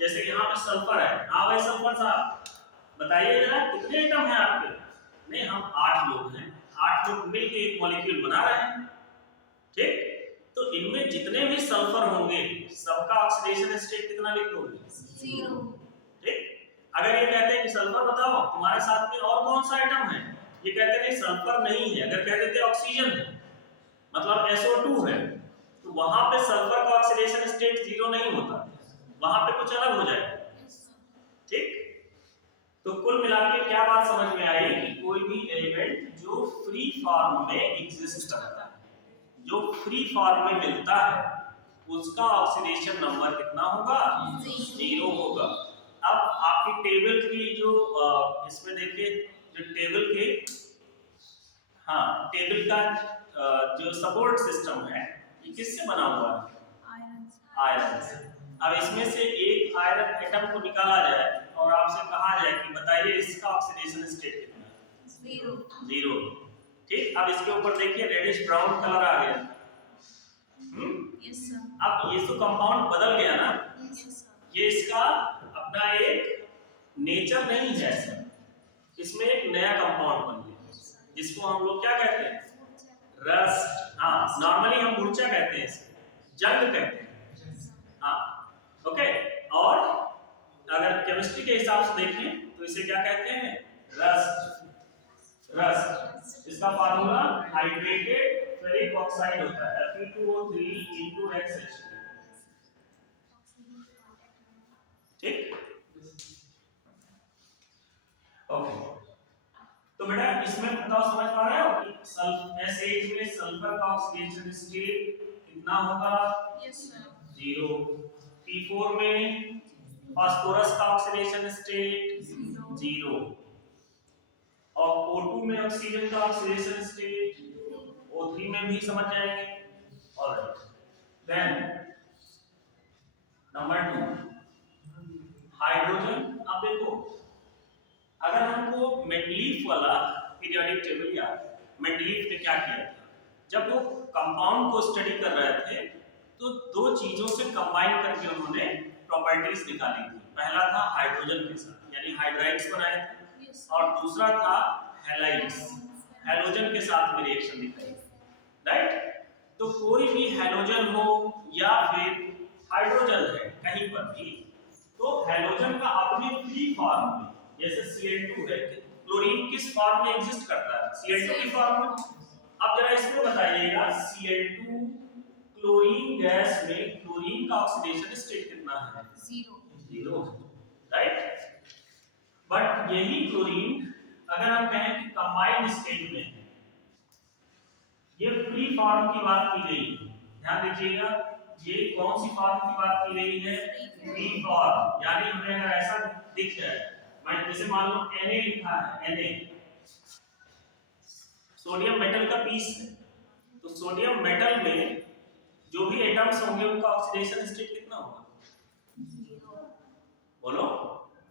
जैसे यहाँ पे सल्फर है, हाँ भाई सल्फर साहब बताइए जरा कितने एटम है आपके? नहीं हम 8 लोग हैं, 8 लोग मिलकर एक मॉलिक्यूल बना रहे हैं, ठीक। तो इनमें जितने भी सल्फर होंगे सबका ऑक्सीडेशन स्टेट कितना लिख दोगे? 0। ठीक। अगर ये कहते हैं कि सल्फर बताओ तुम्हारे साथ में और कौन सा एटम है, ये कहते नहीं सल्फर नहीं है, अगर कह देते ऑक्सीजन है मतलब SO2 है, तो वहां पे सल्फर का ऑक्सीडेशन स्टेट 0 नहीं होता, वहां पे कुछ अलग हो जाएगा, ठीक। तो कुल मिलाकर क्या बात समझ में आई कि कोई भी एलिमेंट जो फ्री फॉर्म में एग्जिस्ट करता है, जो फ्री फॉर्म में मिलता है, उसका ऑक्सीडेशन नंबर कितना होगा? 0 होगा। अब आपकी टेबल की जो इसमें देखिए जो टेबल के टेबल का जो सपोर्ट सिस्टम है ये किससे बना हुआ है? आयरन से। अब इसमें से एक आयरन एटम को निकाला जाए और आपसे कहा जाए कि बताइए इसका ऑक्सीडेशन स्टेट कितना है? 0। ठीक। अब इसके ऊपर देखिए रेडिश ब्राउन कलर आ गया। अब ये तो कंपाउंड बदल गया ना, ये इसका अपना एक नेचर नहीं है सर, इसमें एक नया कंपाउंड बन गया जिसको हम लोग क्या कहते हैं? रस्ट। नॉर्मली हम मूर्छा कहते हैं, जंग कहते हैं। ओके। और अगर केमिस्ट्री के हिसाब से देखें तो इसे क्या कहते हैं? रस्ट। इसका फार्मूला हाइड्रेटेड फेरिक ऑक्साइड होता है Fe2O3 ठीक। ओके। तो बेटा इसमें बताओ समझ पा रहे हो कि S8 में सल्फर का ऑक्सीडेशन स्टेट कितना होगा? 0। P4 में फास्फोरस का ऑक्सीडेशन स्टेट 0। और O2 में ऑक्सीजन का ऑक्सीडेशन स्टेट, O3 में भी समझ जाएंगे। ऑलराइट। Then number 2 hydrogen. अब देखो अगर हमको मेंडलीफ वाला पीरियोडिक टेबल याद है, मेंडलीफ ने क्या किया था जब वो कंपाउंड को स्टडी कर रहे थे तो दो चीजों से कंबाइन करके उन्होंने प्रॉपर्टीज निकाली थी। पहला था हाइड्रोजन के साथ यानी हाइड्राइड्स बनाए थे, और दूसरा था हैलाइड्स, हैलोजन के साथ में रिएक्शन दिखाई, राइट। तो कोई भी हैलोजन हो या फिर हाइड्रोजन है कहीं पर भी तो हैलोजन का अपने फ्री फॉर्म में, जैसे Cl2 है, क्लोरीन किस फॉर्म में एग्जिस्ट करता है? Cl2 की फॉर्म में। अब जरा इसमें बताइएगा, Cl2 क्लोरीन गैस में क्लोरीन का ऑक्सीडेशन स्टेट कितना है? 0, राइट। बट यही क्लोरीन अगर हम कहें कि कंबाइंड स्टेट में, ये फ्री फॉर्म की बात की गई है, ध्यान दीजिएगा, ये कौन सी फॉर्म की बात की गई है? Free form. यानी हमें अगर ऐसा दिख जाए, मैं जैसे मान लो Na लिखा है, Na सोडियम मेटल का पीस है, तो सोडियम मेटल में जो भी एटम्स होंगे उनका ऑक्सीडेशन स्टेट कितना होगा? बोलो।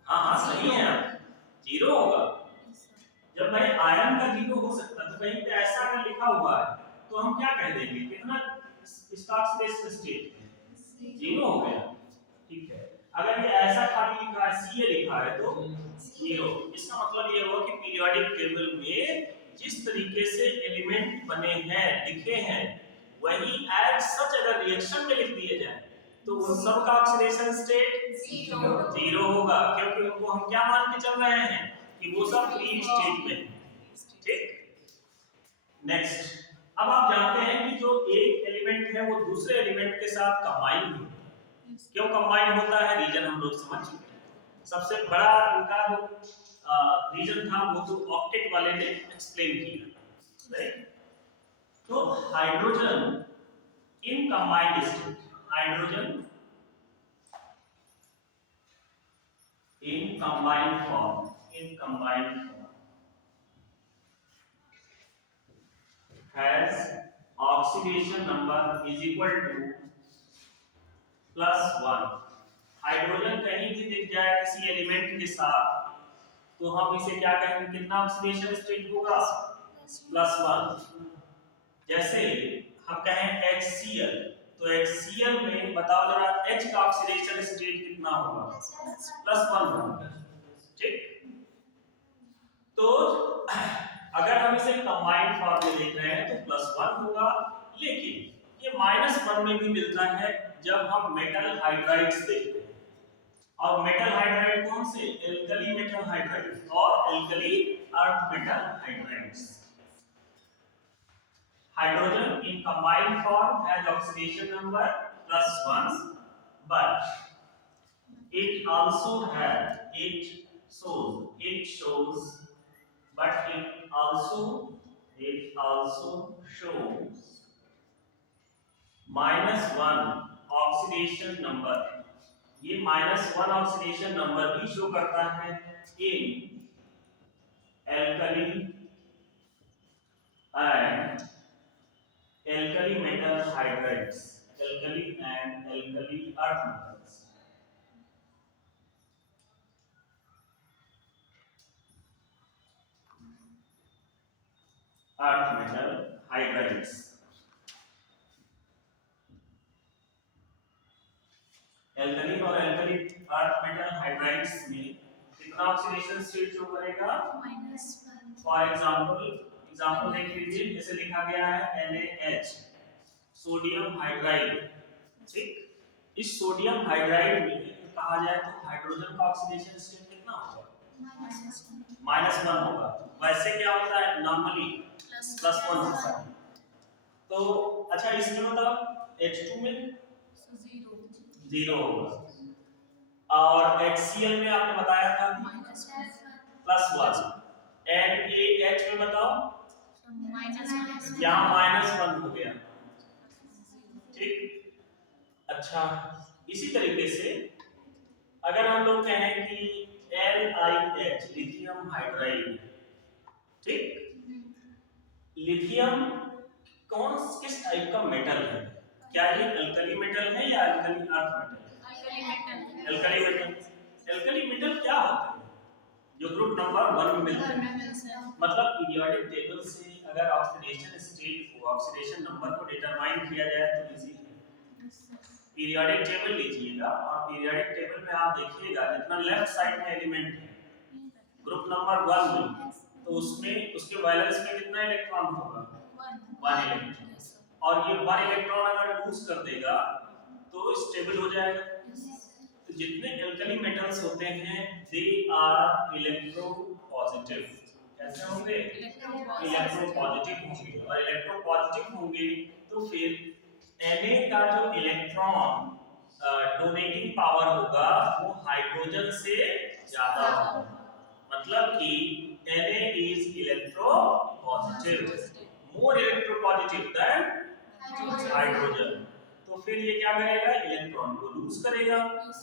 हाँ हाँ सही है, 0 होगा। जब भाई आयन का 0 हो सकता है, तो कहीं पे ऐसा अगर लिखा हुआ है तो हम क्या कह देंगे? कितना इसका ऑक्सीडेशन स्टेट? 0 हो गया, ठीक है। अगर ये ऐसा खाली लिखा है, Ca लिखा है, तो 0। इसका मतलब ये हुआ कि पीरियोडिक टेबल में जिस तरीके से एलिमेंट बने हैं, लिखे हैं, वही एज सच अगर रिएक्शन में लिख दिए जाए तो उन सब का ऑक्सीडेशन स्टेट 0 होगा, क्योंकि उनको हम क्या मान के चल रहे हैं कि वो सब फ्री स्टेट में, ठीक। नेक्स्ट, अब आप जानते हैं कि जो एक एलिमेंट है वो दूसरे एलिमेंट के साथ कंबाइन होता है। क्यों कंबाइन होता है? रीजन हम लोग समझ चुके हैं। सबसे बड़ा उनका जो रीजन था वो तो ऑक्टेट वाले ने एक्सप्लेन किया, राइट। तो hydrogen in combined state, hydrogen in combined form, has oxidation number is equal to +1। Hydrogen कहीं भी दिख जाए किसी एलिमेंट के साथ तो हम इसे क्या कहेंगे? कितना ऑक्सीडेशन स्टेट होगा? +1। जैसे हम कहें HCl, तो HCl में बताओ जरा H का ऑक्सीडेशन स्टेट कितना होगा? +1 होगा, ठीक। तो अगर हम इसे कंबाइंड फॉर्म में देख रहे हैं तो +1 होगा, लेकिन ये -1 में भी मिलता है जब हम मेटल हाइड्राइड्स देखते हैं। और मेटल हाइड्राइड कौन से? एल्कली मेटल हाइड्राइड और alkali earth metal hydrides. Hydrogen in combined form has oxidation number +1, but it also has, it shows, but it also shows -1 oxidation number। ये -1 ऑक्सीडेशन नंबर भी show करता है in alkali and alkali metal hydrides, alkali and alkali earth metals। earth metal hydrides। alkali और alkali earth metal hydrides में कितना oxidation state show करेगा? -1। For example देख लीजिए, जैसे लिखा गया है NaH, सोडियम हाइड्राइड, ठीक। इस सोडियम हाइड्राइड में कहा जाए तो हाइड्रोजन का ऑक्सीडेशन स्टेट कितना होगा? -1 होगा। वैसे क्या होता है नॉर्मली? +1 होता है। तो अच्छा इसमें बताओ H2 में 0 होगा, और HCl में आपने बताया था +1, NaH में बताओ यहाँ -1 हो गया, ठीक। अच्छा इसी तरीके से अगर हम लोग कहें कि LiH, लिथियम हाइड्राइड, ठीक। लिथियम किस टाइप का मेटल है? क्या ये अल्कली मेटल है या alkali earth metal? Alkali metal. Alkali metal क्या होता है? जो ग्रुप नंबर 1 में मिलते हैं। मतलब पीरियोडिक टेबल से अगर ऑक्सीडेशन स्टेट को, ऑक्सीडेशन नंबर को डिटरमाइन किया जाए तो इजी है। पीरियोडिक टेबल लीजिएगा और पीरियोडिक टेबल में आप देखिएगा जितना लेफ्ट साइड में एलिमेंट है ग्रुप नंबर 1 में, तो उसमें उसके वैलेंस में कितना इलेक्ट्रॉन होगा? 1 इलेक्ट्रॉन। और ये 1 इलेक्ट्रॉन अगर लूज कर देगा तो स्टेबल हो जाएगा। तो जितने एल्कली मेटल्स होते हैं दे आर इलेक्ट्रोपॉजिटिव। कैसे होंगे? इलेक्ट्रोपॉजिटिव होंगे, और इलेक्ट्रोपॉजिटिव होंगे तो फिर Na का जो इलेक्ट्रॉन डोनेटिंग पावर होगा वो हाइड्रोजन से ज्यादा होगा। मतलब कि Na is electropositive, more electropositive than hydrogen. तो फिर ये क्या करेगा? इलेक्ट्रॉन को लूज करेगा।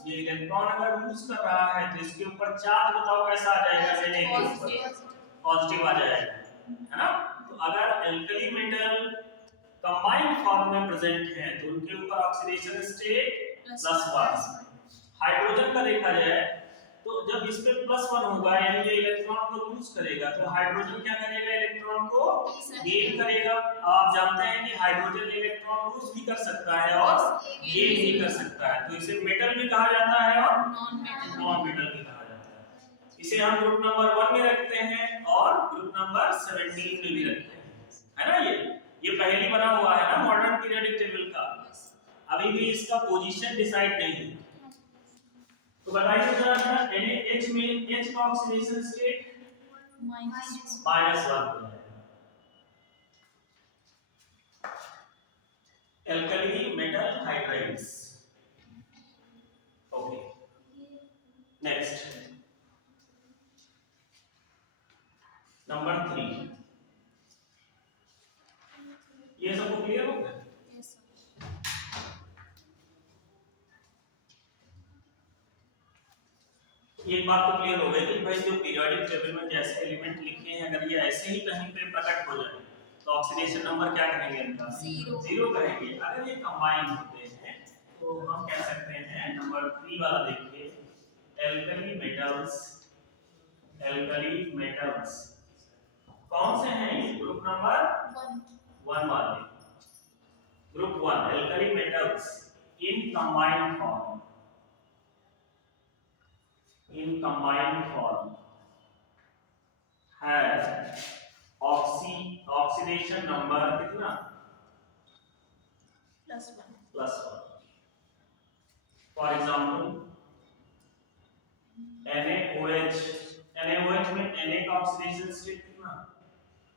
ये इलेक्ट्रॉन अगर लूज कर रहा है तो इसके ऊपर चार्ज बताओ कैसा आ जाएगा? Na के ऊपर पॉजिटिव आ जाएगा, है ना? तो अगर एल्कली मेटल कंबाइंड फॉर्म में प्रेजेंट है तो उनके ऊपर ऑक्सीडेशन स्टेट +1। हाइड्रोजन का देखा जाए तो जब इस पे +1 होगा यानी ये इलेक्ट्रॉन को लूज करेगा तो हाइड्रोजन क्या करेगा? इलेक्ट्रॉन को गेन करेगा। आप जानते हैं कि हाइड्रोजन इलेक्ट्रॉन लूज भी कर सकता है और गेन भी कर सकता है, तो इसे मेटल भी कहा जाता है और नॉन मेटल भी कहा जाता है। इसे हम ग्रुप नंबर 1 में रखते हैं और ग्रुप नंबर 17 में भी रखते हैं, है ना? ये पहले बना हुआ है ना मॉडर्न पीरियोडिक टेबल का, अभी भी इसका पोजीशन डिसाइड नहीं है। तो बताइए जरा NaH में H का ऑक्सीडेशन स्टेट -1 हो जाएगा। Alkali metal hydrides. Okay, next number 3। ये सबको क्लियर हो गया? एक बात तो क्लियर हो गई कि भाई जो पीरियोडिक टेबल में जैसे एलिमेंट लिखे हैं अगर ये ऐसे ही कहीं पे प्रकट हो जाए तो ऑक्सीडेशन नंबर क्या कहेंगे इनका? 0 कहेंगे। अगर ये कंबाइन होते हैं तो हम कह सकते हैं नंबर 3 वाला देखिए, एल्कली मेटल्स कौन से हैं? ये ग्रुप नंबर 1 वाले। Group 1 alkali metals in combined form has oxidation number कितना? +1। For example NaOH में Na का ऑक्सीडेशन स्टेट कितना?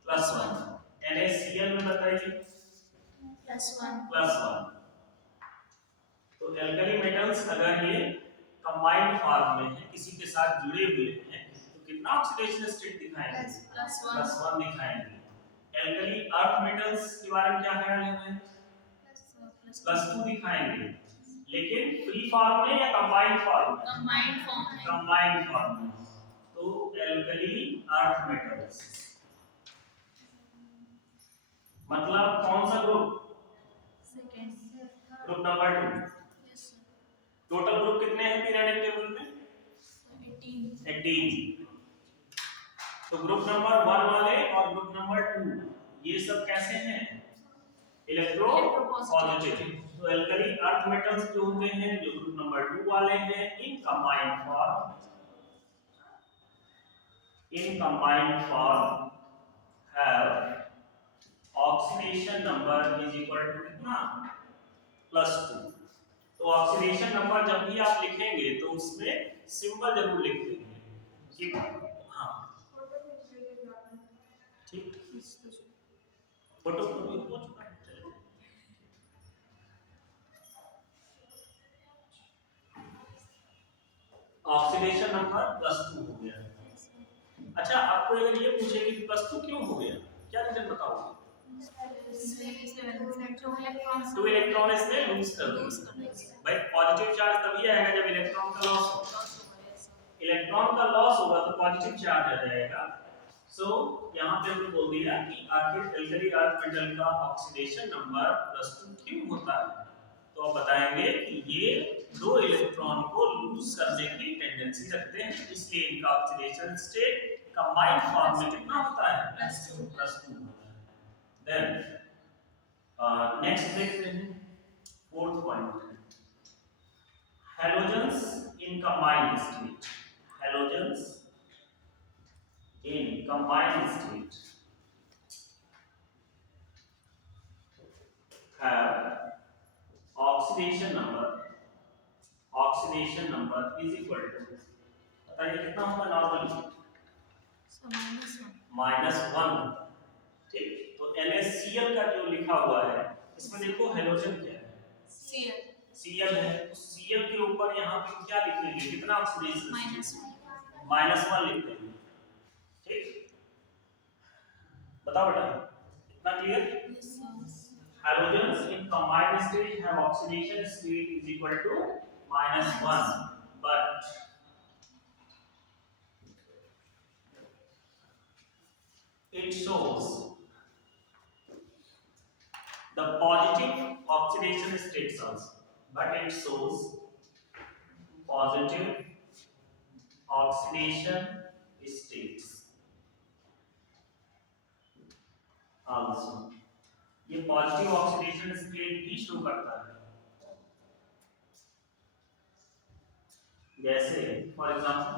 +1। NaCl में बताइए +1। तो एल्कली मेटल्स अगर ये कंबाइंड फॉर्म में है, किसी के साथ जुड़े हुए हैं तो कितना ऑक्सीडेशन स्टेट दिखाएंगे? +1 दिखाएंगे। एल्कली अर्थ मेटल्स के बारे में क्या ख्याल है? +2 दिखाएंगे। लेकिन फ्री फॉर्म में या कंबाइंड फॉर्म में? कंबाइंड फॉर्म में। तो एल्कली अर्थ मेटल्स मतलब कौन सा group? Group number 2। Total group कितने हैं पीरियोडिक टेबल में? 18। तो ग्रुप नंबर 1 वाले और ग्रुप नंबर 2 ये सब कैसे हैं? इलेक्ट्रोपॉजिटिव। तो एल्कली अर्थ मेटल्स जो होते हैं जो ग्रुप नंबर 2 वाले हैं इन combined form have oxidation number is equal to कितना? +2। तो ऑक्सीडेशन नंबर जब भी आप लिखेंगे तो उसमें सिंबल जरूर लिख देंगे कि हाँ ठीक। फोटो हो चुका है। ऑक्सीडेशन नंबर +2 हो गया। अच्छा, आपको अगर ये पूछे कि +2 क्यों हो गया, क्या रीजन बताओगे? 2 इलेक्ट्रॉन इसने लूज कर दिए। भाई पॉजिटिव चार्ज तभी आएगा जब इलेक्ट्रॉन का लॉस होगा। इलेक्ट्रॉन का लॉस होगा तो पॉजिटिव चार्ज आ जाएगा। सो यहाँ पे हमने बोल दिया कि आखिर एल्कली अर्थ मेटल का ऑक्सीडेशन नंबर +2 क्यों होता है, तो आप बताएंगे कि ये 2 इलेक्ट्रॉन को लूज करने की टेंडेंसी रखते हैं, इसलिए इनका ऑक्सीडेशन स्टेट कंबाइंड फॉर्म में कितना होता है? +2। देन नेक्स्ट देखते हैं 4th point, halogens in combined state have oxidation oxidation number is equal to, बताइए कितना होगा नॉर्मली? सर -1 -1। ठीक, तो NaCl का जो लिखा हुआ है इसमें देखो हेलोजन क्या है? Cl Cl है, तो Cl के ऊपर यहाँ पे क्या लिखेंगे, कितना ऑक्सीडेशन? -1 -1 लिखते हैं। ठीक, बताओ बेटा, इतना clear? yes sir Halogens in combined state have oxidation state is equal to -1, but it shows the positive oxidation states also, but it shows positive oxidation states also. ये पॉजिटिव ऑक्सीडेशन स्टेट भी show करता है, जैसे for example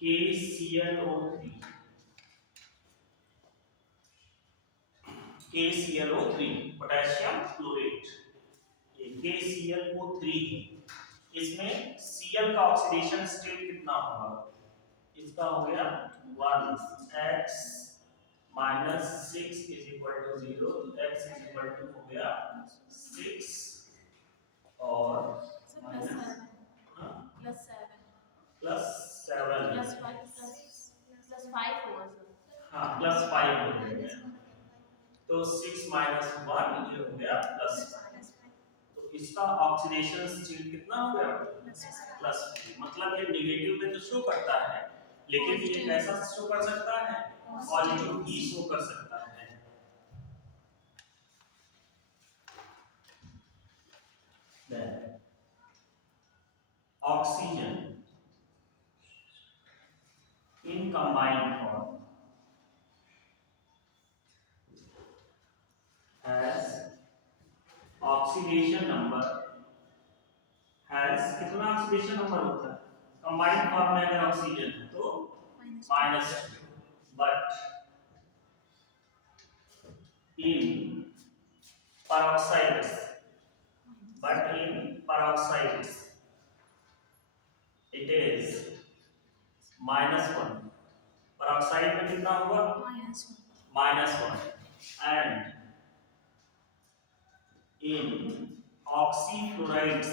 KClO3, potassium chlorate, ये KClO3 इसमें Cl का oxidation state कितना होगा? इसका हो गया 1x -6 is equal to 0, x is equal to हो गया 6 और +7 हाँ, +7 +7 +5 होगा सर हाँ +5 हो जाएगा, तो 6 - 1 ये हो गया +5, तो इसका ऑक्सीडेशन स्टेट कितना हो गया? +5। मतलब ये नेगेटिव में तो शो करता है, लेकिन ये कैसा शो कर सकता है? पॉजिटिव भी शो कर सकता है। Then oxygen in combined form has oxidation number, has कितना ऑक्सीडेशन नंबर होता है कंबाइंड फॉर्म में? अगर ऑक्सीजन है तो -2, but in peroxides, it is -1। peroxide में कितना होगा? -1, and in oxyfluorides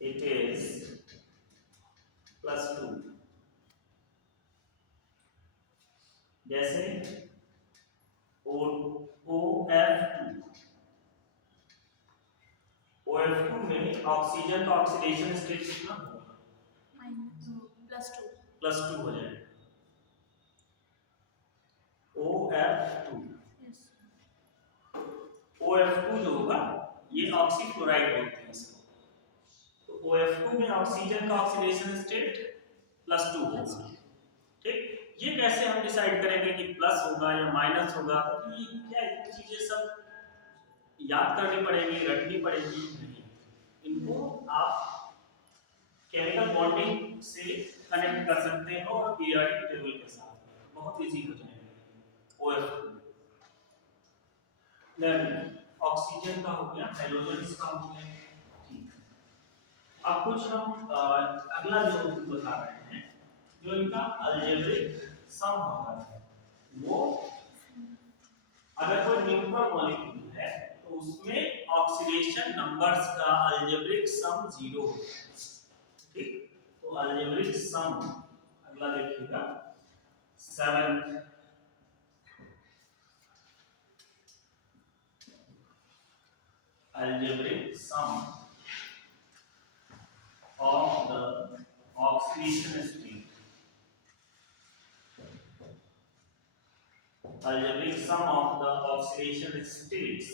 it is +2। जैसे OF2 में ऑक्सीजन का ऑक्सीडेशन स्टेट कितना होगा? +2 +2 हो जाएगा, OF2। yes OF2 जो होगा ये ऑक्सीक्लोराइड बोलते हैं इसको, तो OF2 में ऑक्सीजन का ऑक्सीडेशन स्टेट +2 होगा। ठीक, ये कैसे हम डिसाइड करेंगे कि प्लस होगा या माइनस होगा? तो ये क्या चीजें सब याद करनी पड़ेगी, रखनी पड़ेगी? नहीं, इनको आप केमिकल बॉन्डिंग से कनेक्ट कर सकते हो और पीरियोडिक टेबल के साथ, बहुत इजी हो जाएगा। OF2 देन ऑक्सीजन का हो गया, हाइड्रोजन का हो गया। ठीक, अब कुछ हम अगला जो बता रहे हैं, जो इनका अलजेब्रिक सम होता है, वो अगर कोई न्यूट्रल मॉलिक्यूल है तो उसमें ऑक्सीडेशन नंबर्स का अलजेब्रिक सम 0 होता है। ठीक, तो अलजेब्रिक सम अगला देखिएगा 7 algebraic sum of the oxidation state, algebraic sum of the oxidation states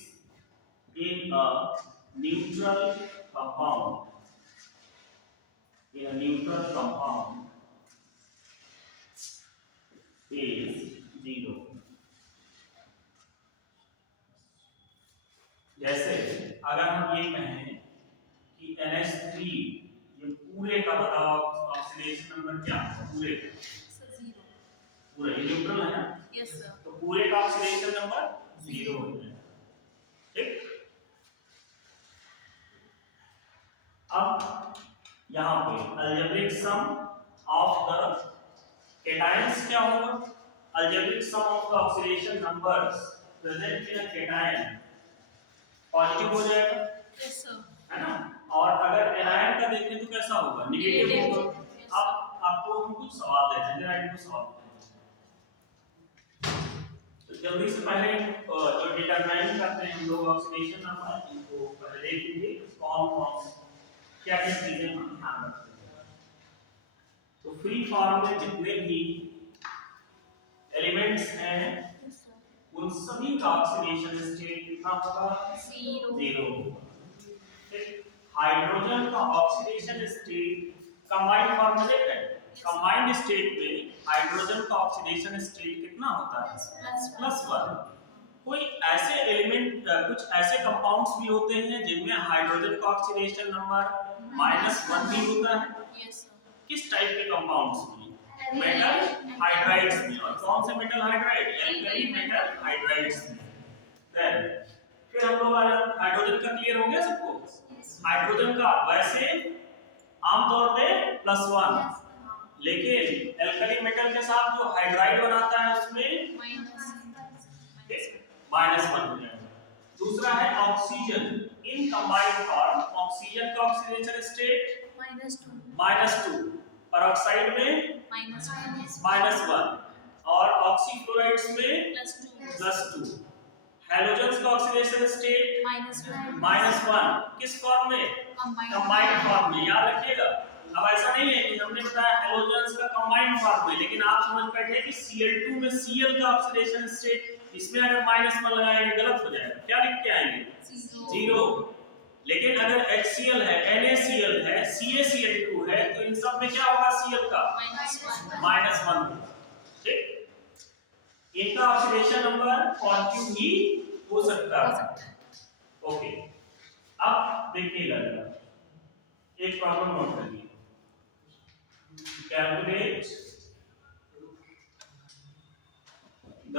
in a neutral compound, is 0। जैसे अगर हम ये कहें कि NH3 ये पूरे का बताओ ऑक्सीडेशन नंबर क्या है? पूरे सर 0 पूरे न्यूट्रल है ना, yes sir तो पूरे का ऑक्सीडेशन नंबर 0 हो जाएगा। ठीक, अब यहाँ पे algebraic sum of the cations क्या होगा? Algebraic sum of the oxidation numbers present in a cation positive हो जाएगा, Yes, sir. है ना? और अगर एनायन का देखें तो कैसा होगा? नेगेटिव होगा। Yes, अब आपको हम कुछ सवाल देते हैं, जरा इनको सवाल देते हैं। तो जल्दी से पहले जो डिटरमाइन करते हैं हम लोग ऑक्सीडेशन नंबर, इनको पहले देख लीजिए कौन कौन क्या क्या चीजें हम ध्यान रखते हैं। तो फ्री फॉर्म में जितने भी एलिमेंट्स हैं yes, sir. उन सभी का ऑक्सीडेशन स्टेट कितना होगा? 0. 0। हाइड्रोजन का ऑक्सीडेशन स्टेट कंबाइंड फॉर्म में देखते हैं, कंबाइंड स्टेट में हाइड्रोजन का ऑक्सीडेशन स्टेट कितना होता है? +1। कोई ऐसे एलिमेंट कुछ ऐसे कंपाउंड्स भी होते हैं जिनमें हाइड्रोजन का ऑक्सीडेशन नंबर -1 भी होता है। Yes, sir. किस टाइप के कंपाउंड्स में? मेटल हाइड्राइड्स में। और कौन से metal hydride? Alkali metal hydrides में। देन फिर हम लोग हाइड्रोजन का क्लियर हो गया सबको? हाइड्रोजन का वैसे आमतौर पे +1, लेकिन एल्कली मेटल के साथ जो हाइड्राइड बनाता है उसमें -1 हो जाएगा। दूसरा है oxygen in combined form, oxygen का ऑक्सीडेशन स्टेट -2, पेरोक्साइड में -1 और ऑक्सीफ्लोराइड्स में +2। हैलोजेंस का ऑक्सीडेशन स्टेट -1 किस फॉर्म में? कंबाइंड फॉर्म में। याद रखिएगा, अब ऐसा नहीं है कि हमने बताया हैलोजेंस का कंबाइंड फॉर्म में, लेकिन आप समझ बैठे कि Cl2 में Cl का ऑक्सीडेशन स्टेट, इसमें अगर -1 लगाएंगे गलत हो जाएगा। क्या लिख के आएंगे? 0। लेकिन अगर HCl है, NaCl है, CaCl2 है, तो इन सब में क्या होगा? Cl का -1। ठीक, इनका ऑक्सीडेशन नंबर पॉजिटिव ही हो सकता है। ओके, अब देखिएगा जरा एक प्रॉब्लम नोट करिए। Calculate the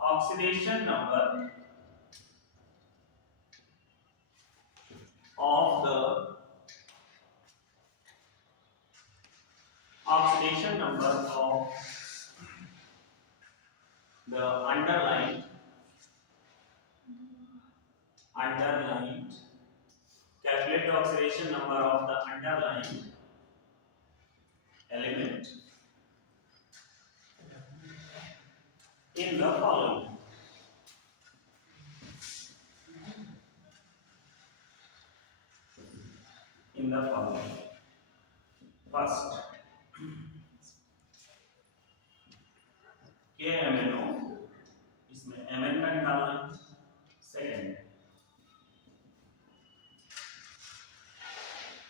oxidation number of the oxidation number of the underlined calculate the oxidation number of the underlined element in the following. First, KMNO, इसमें Mn का निकालना है। सेकेंड,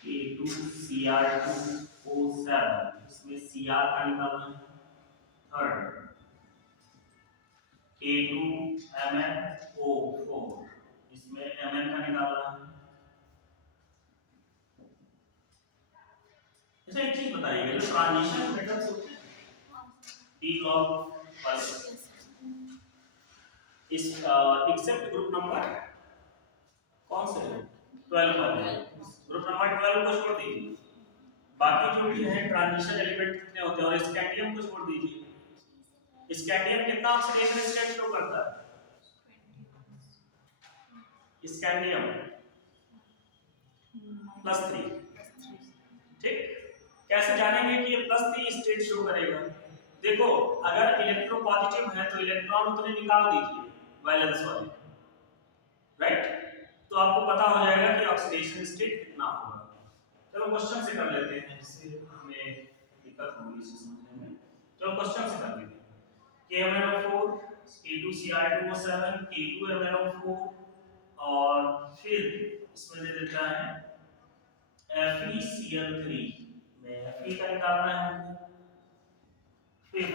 K2Cr2O7, इसमें Cr का निकालना है। थर्ड, K2MnO4, इसमें Mn का निकालना है। अच्छा, एक चीज बताइएगा, जो ट्रांजिशन मेथड्स होते हैं डी लॉग वाले, इस एक्सेप्ट ग्रुप नंबर कौन से है? 12 वाले। ग्रुप नंबर 12 को छोड़ दीजिए, बाकी जो भी है ट्रांजिशन एलिमेंट कितने होते हैं, और स्कैंडियम को छोड़ दीजिए। स्कैंडियम कितना ऑक्सीडेशन स्टेट शो करता है? स्कैंडियम +3। ठीक, कैसे जानेंगे कि ये +3 स्टेट शो करेगा? देखो, अगर इलेक्ट्रो पॉजिटिव है तो इलेक्ट्रॉन उतने निकाल दीजिए वैलेंस वाले, राइट? तो आपको पता हो जाएगा कि ऑक्सीडेशन स्टेट कितना होगा। चलो क्वेश्चन से कर लेते हैं, इससे हमें दिक्कत होगी इसे समझने में। चलो क्वेश्चन से कर लेते हैं। KMnO4, K2Cr2O7, K2MnO4, और फिर इसमें दे देता है FeCl3 में Fe का निकालना है हमको। फिर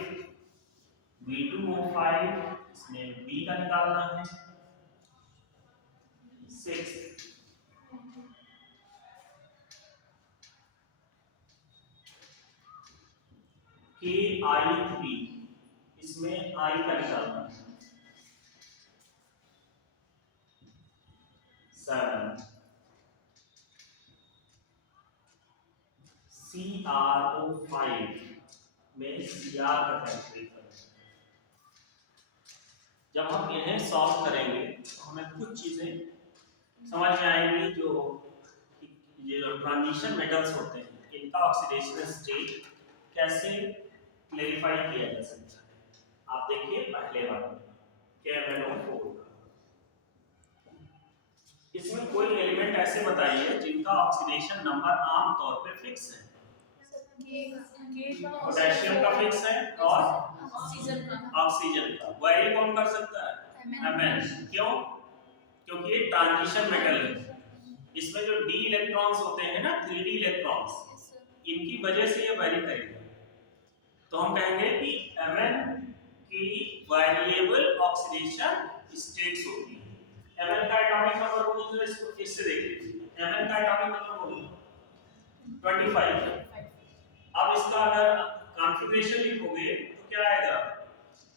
B2O5, इसमें B का निकालना है। 6 KI3, इसमें I का निकालना है। 7 CrO5 में Cr का टेम्परेचर। जब हम इन्हें सॉल्व करेंगे तो हमें कुछ चीजें समझ में आएंगी, जो ये जो ट्रांजिशन मेटल्स होते हैं इनका ऑक्सीडेशन स्टेट कैसे क्लेरिफाई किया जा सकता है। आप देखिए पहले वाला KMnO4, इसमें कोई एलिमेंट ऐसे बताइए जिनका ऑक्सीडेशन नंबर आमतौर पे फिक्स है। पोटेशियम का फिक्स है और ऑक्सीजन का वैरी कौन कर सकता है? Mn। क्यों? क्योंकि ये ट्रांजिशन मेटल है, इसमें जो d इलेक्ट्रॉन्स होते हैं ना, 3d इलेक्ट्रॉन्स, इनकी वजह से ये वैरी करेगा। तो हम कहेंगे कि Mn की वेरिएबल ऑक्सीडेशन स्टेट्स होती है। Mn का एटॉमिक नंबर बोलिए, इसको इससे देख लीजिए। Mn का एटॉमिक नंबर बोलिए 25। अब इसका अगर कॉन्फ़िगरेशन लिखोगे तो क्या आएगा?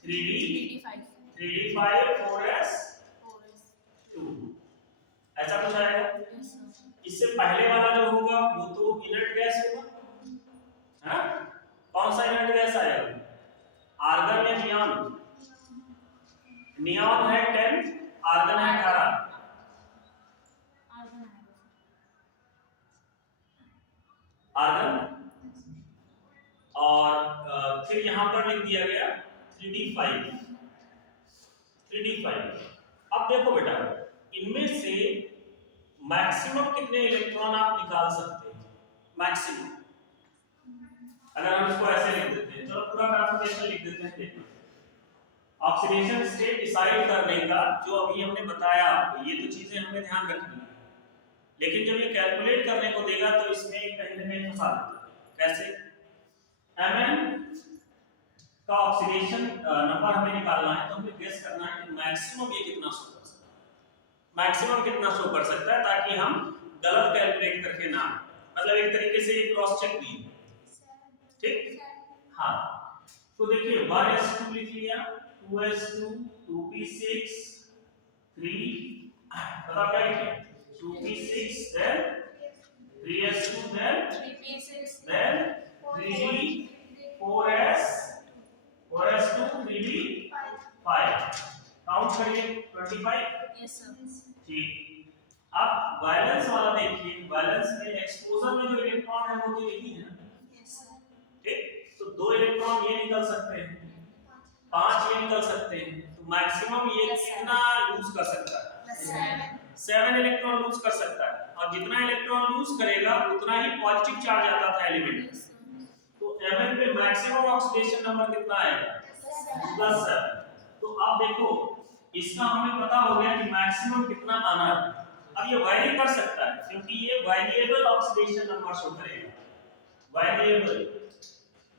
3d5 4s2 ऐसा कुछ आएगा। इससे पहले वाला जो होगा वो तो इनर्ट गैस होगा। हाँ, कौन सा इनर्ट गैस आएगा? आर्गन या नियॉन? नियॉन है 10, आर्गन है 18। आर्गन। और फिर यहां पर लिख दिया गया 3d5। अब देखो बेटा, इनमें से मैक्सिमम कितने इलेक्ट्रॉन आप निकाल सकते हैं? मैक्सिमम अगर हम इसको ऐसे लिख देते हैं, चलो पूरा कॉन्फ़िगरेशन लिख देते हैं। देखो, ऑक्सीडेशन स्टेट डिसाइड करने का जो अभी हमने बताया आपको, ये तो चीजें हमें ध्यान रखनी है, लेकिन जब ये कैलकुलेट करने को देगा तो इसमें कहीं ना कहीं फंसा देता है। कैसे? Mn का ऑक्सीडेशन नंबर हमें निकालना है, तो हमें गेस करना है कि मैक्सिमम ये कितना शो कर सकता है। मैक्सिमम कितना शो कर सकता है, ताकि हम गलत कैलकुलेट करके ना, मतलब एक तरीके से ये क्रॉस चेक भी, ठीक। हाँ, तो देखिए 1s2 लिख लिया, 2s2, 2p6, 3, बताओ क्या लिखे? 2p6, then 3s2, then 3d, 4s2, 3d5। Count करिए 25। Yes sir. ठीक। अब वैलेंस वाला देखिए, वैलेंस में एक्सपोजर में जो इलेक्ट्रॉन है वो तो यही है। Yes sir. ठीक, तो 2 इलेक्ट्रॉन ये निकल सकते हैं, 5 ये निकल सकते हैं, तो मैक्सिमम ये कितना लूज कर सकता है? 7 इलेक्ट्रॉन लूज कर सकता है। और जितना इलेक्ट्रॉन लूज करेगा उतना ही पॉजिटिव चार्ज आता था एलिमेंट। तो Mn पे मैक्सिमम ऑक्सीडेशन नंबर कितना आएगा? +7। तो अब देखो, इसका हमें पता हो गया कि मैक्सिमम कितना आना है। अब ये वैरी कर सकता है क्योंकि ये वेरिएबल ऑक्सीडेशन नंबर शो करेगा। वेरिएबल,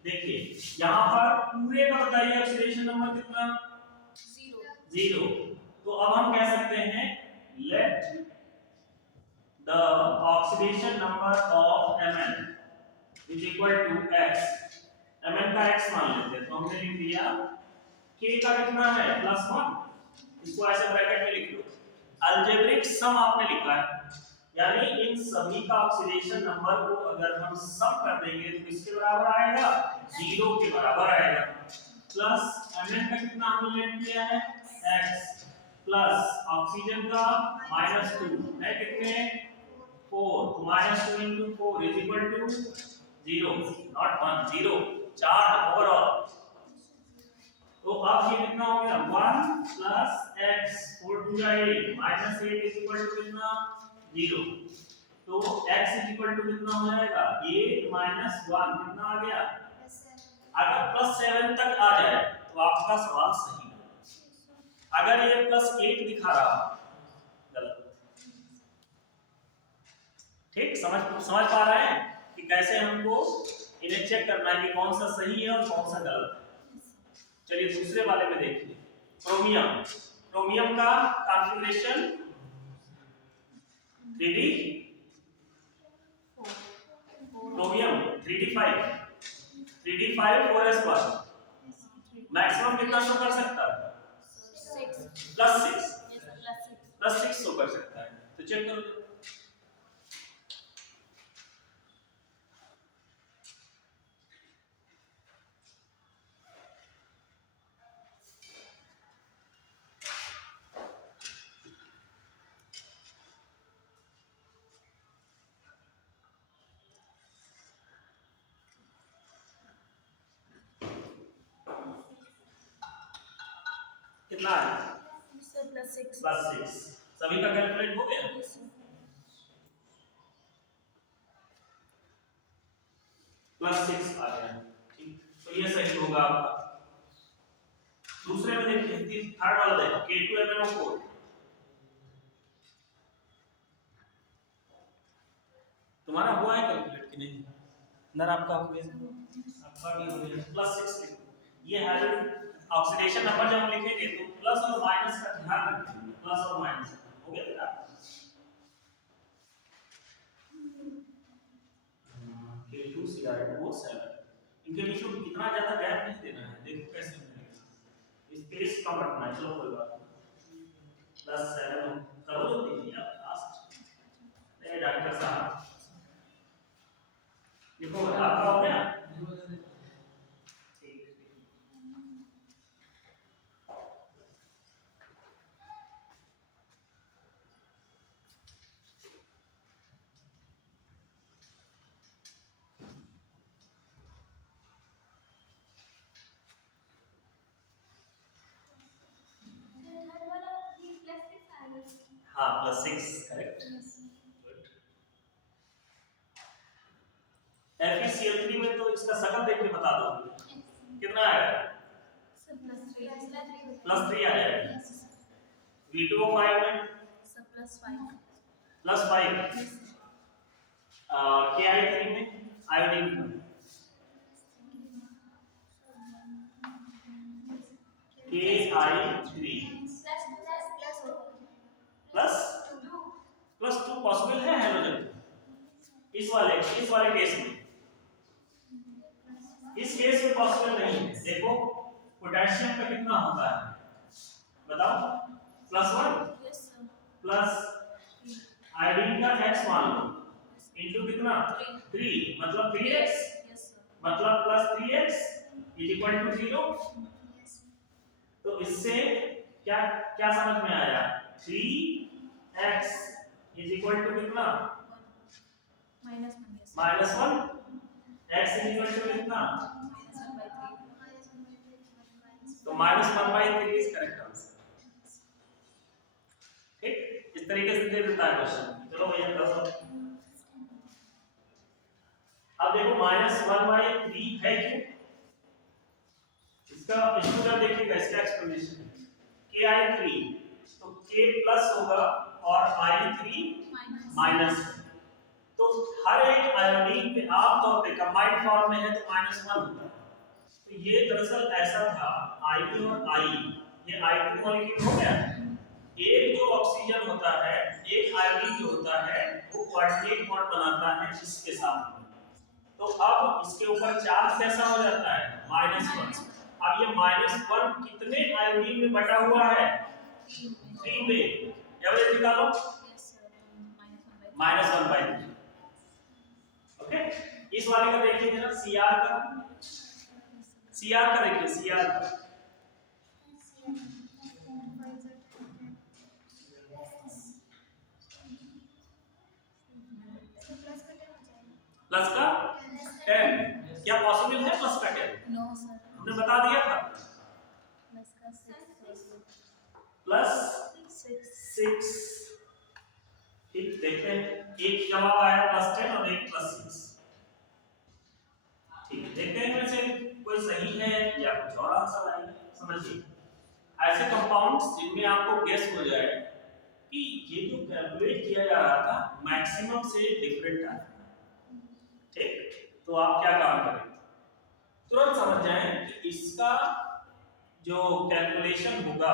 देखिए यहां पर पूरे का बताइए ऑक्सीडेशन नंबर कितना? 0। तो अब हम कह सकते हैं let the oxidation number of Mn is equal to x। Mn का x मान लेते हैं, तो हमने लिख दिया k का कितना है? +1। इसको ऐसे ब्रैकेट में लिख लो। अलजेब्रिक सम आपने लिखा है, यानी इन सभी का ऑक्सीडेशन नंबर को अगर हम सम कर देंगे तो किसके बराबर आएगा? 0 के बराबर आएगा। प्लस Mn का कितना हमने लेट किया है? x, प्लस ऑक्सीजन का -2 है कितने? 4। तो -2 into 4 is equal to 0, not 1, 0 charge overall. तो अब ये कितना हो गया? 1 + x, 4 2 8, -8 is equal to कितना? 0। तो x is equal to कितना हो जाएगा? 8 - 1 कितना आ गया? अगर +7 तक आ जाए तो आपका सवाल सही है। अगर ये +8 दिखा रहा गलत। ठीक, समझ पा रहे हैं कि कैसे हमको इन्हें चेक करना है कि कौन सा सही है और कौन सा गलत है। चलिए दूसरे वाले में देखिए, क्रोमियम। क्रोमियम का configuration 3d, chromium 3d5 4s1। Maximum कितना शो कर सकता है? +6 शो कर सकता है। तो चेक करो, कितना है सर +6 +6। सभी का कैलकुलेट हो गया यस सर +6 आ गया। ठीक, तो ये सही होगा आपका। दूसरे में देखिए थर्ड वाला देखो K2MnO4 तुम्हारा हुआ है कैलकुलेट कि नहीं? अंदर आपका भी हो गया +6 लिखो। ये हाइड्रोजन ऑक्सीडेशन नंबर जब हम लिखेंगे तो प्लस और माइनस का ध्यान रखेंगे, प्लस और माइनस हो गया बेटा। K2Cr2O7 इनके बीच में इतना ज्यादा गैप नहीं देना है। देखो कैसे मिलेगा, स्पेस कम रखना है। चलो कोई बात नहीं, +7 करो तो दीजिए आप लास्ट। ए डॉक्टर साहब देखो आपका हो गया। हाँ +6 करेक्ट। FeCl3 में तो इसका शकल देख के बता दो कितना आएगा। सर +3 +3 आ जाएगा। V2O5 में सर +5 +5। Ki3 में आयोडीन का Ki3 +2 पॉसिबल है हाइड्रोजन इस वाले केस में। इस केस में पॉसिबल नहीं है। देखो पोटेशियम का कितना होता है बताओ, +1 यस सर प्लस आयोडीन का x मान लो इनटू कितना 3 मतलब 3x यस सर मतलब +3x = 0। तो इससे क्या क्या समझ में आया, 3x = कितना -1 यस -1 x = कितना तो -1/3 इज करेक्ट आंसर। ठीक, इस तरीके से दे देता है क्वेश्चन। चलो भैया करो। अब देखो -1/3 है क्यों, इसका स्टूडेंट देखिएगा, इसका एक्सप्लेनेशन Ki3 तो K प्लस होगा और I3 माइनस। तो हर एक आयोडीन पे आमतौर पे कंबाइंड फॉर्म में है तो -1 होता है। तो ये दरअसल ऐसा था I और I, ये I2 मॉलिक्यूल हो गया। एक जो ऑक्सीजन होता है, एक आयोडीन जो होता है वो कोऑर्डिनेट बॉन्ड बनाता है इसके साथ में। तो अब इसके ऊपर चार्ज कैसा हो जाता है -1। अब ये -1 कितने आयोडीन में बटा हुआ है 3 में। एवरेज निकालो -1/3। ओके, इस वाले का देखिए जरा Cr का देखिए Cr का प्लस का 10 क्या पॉसिबल है प्लस का 10? नो सर हमने बता दिया था प्लस का +6। ठीक, देखते हैं एक जवाब आया +10 और एक +6। ठीक, देखते हैं इनमें से कोई सही है या कुछ और आंसर आएगा। समझिए ऐसे कंपाउंड्स जिनमें आपको गेस हो जाए कि ये जो कैलकुलेट किया जा रहा था मैक्सिमम से डिफरेंट आया। ठीक, तो आप क्या काम करें, तुरंत समझ जाएं कि इसका जो कैलकुलेशन होगा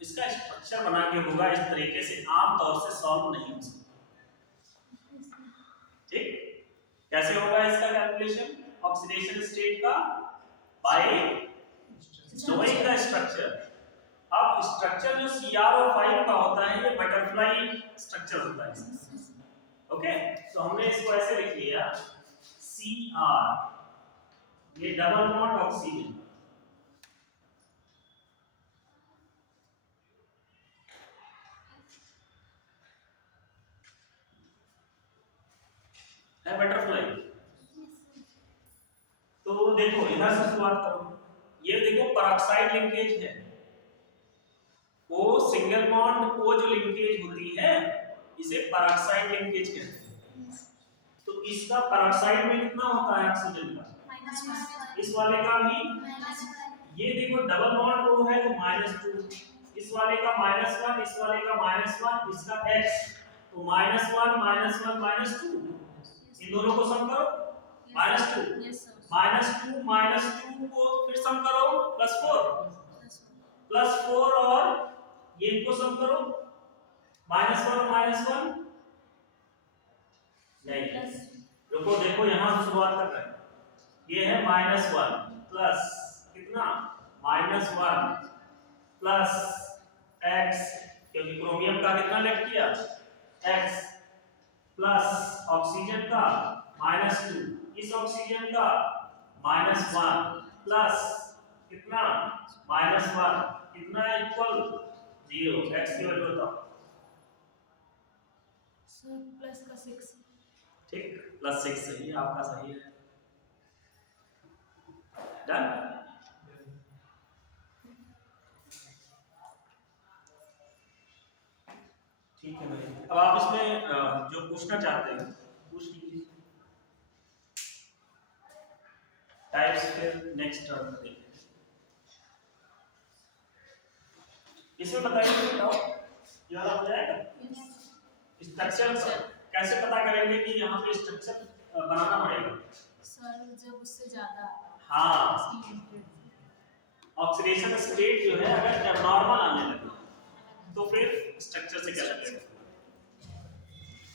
इसका स्ट्रक्चर बना के होगा, इस तरीके से आम तौर से सॉल्व नहीं हो सकता। ठीक, कैसे होगा इसका कैलकुलेशन ऑक्सीडेशन स्टेट का, बाय नोइंग द स्ट्रक्चर। अब स्ट्रक्चर जो CrO5 का होता है ये बटरफ्लाई स्ट्रक्चर होता है। ओके, तो हमने इसको ऐसे लिख लिया Cr, ये डबल बॉन्ड ऑक्सीजन है बटरफ्लाई। तो देखो इधर से शुरुआत करो, ये देखो पेरोक्साइड लिंकेज है वो सिंगल बॉन्ड वो जो लिंकेज होती है इसे पेरोक्साइड लिंकेज कहते हैं। तो इसका पेरोक्साइड में कितना होता है ऑक्सीजन का, -1 इस वाले का भी, -1 ये देखो डबल बॉन्ड वो है तो -2, इस वाले का -1, इस वाले का -1, इसका x, तो -1 -1 -2, इन दोनों को सम करो -2, यस सर -2 को फिर सम करो +4 +4 और ये इनको सम करो -1 और -1 नहीं, रुको देखो यहां से शुरुआत कर रहे हैं, ये है -1 प्लस कितना -1 प्लस x, क्योंकि क्रोमियम का कितना लेट किया x, प्लस ऑक्सीजन का -2, इस ऑक्सीजन का -1 प्लस कितना -1 कितना इक्वल 0, x की वैल्यू बताओ, सर प्लस का 6 ठीक, +6 सही है, आपका सही है, डन। ठीक है भाई, अब आप इसमें जो पूछना चाहते हैं पूछ लीजिए, टाइप्स फिर नेक्स्ट टर्म में देखेंगे। इसमें बताइए बेटा ये वाला हो जाएगा, स्ट्रक्चर कैसे पता करेंगे कि यहाँ पे स्ट्रक्चर बनाना पड़ेगा, सर जब उससे ज्यादा हाँ ऑक्सीडेशन स्टेट जो है अगर एब्नॉर्मल आने लगे तो फिर स्ट्रक्चर से क्या लगेगा,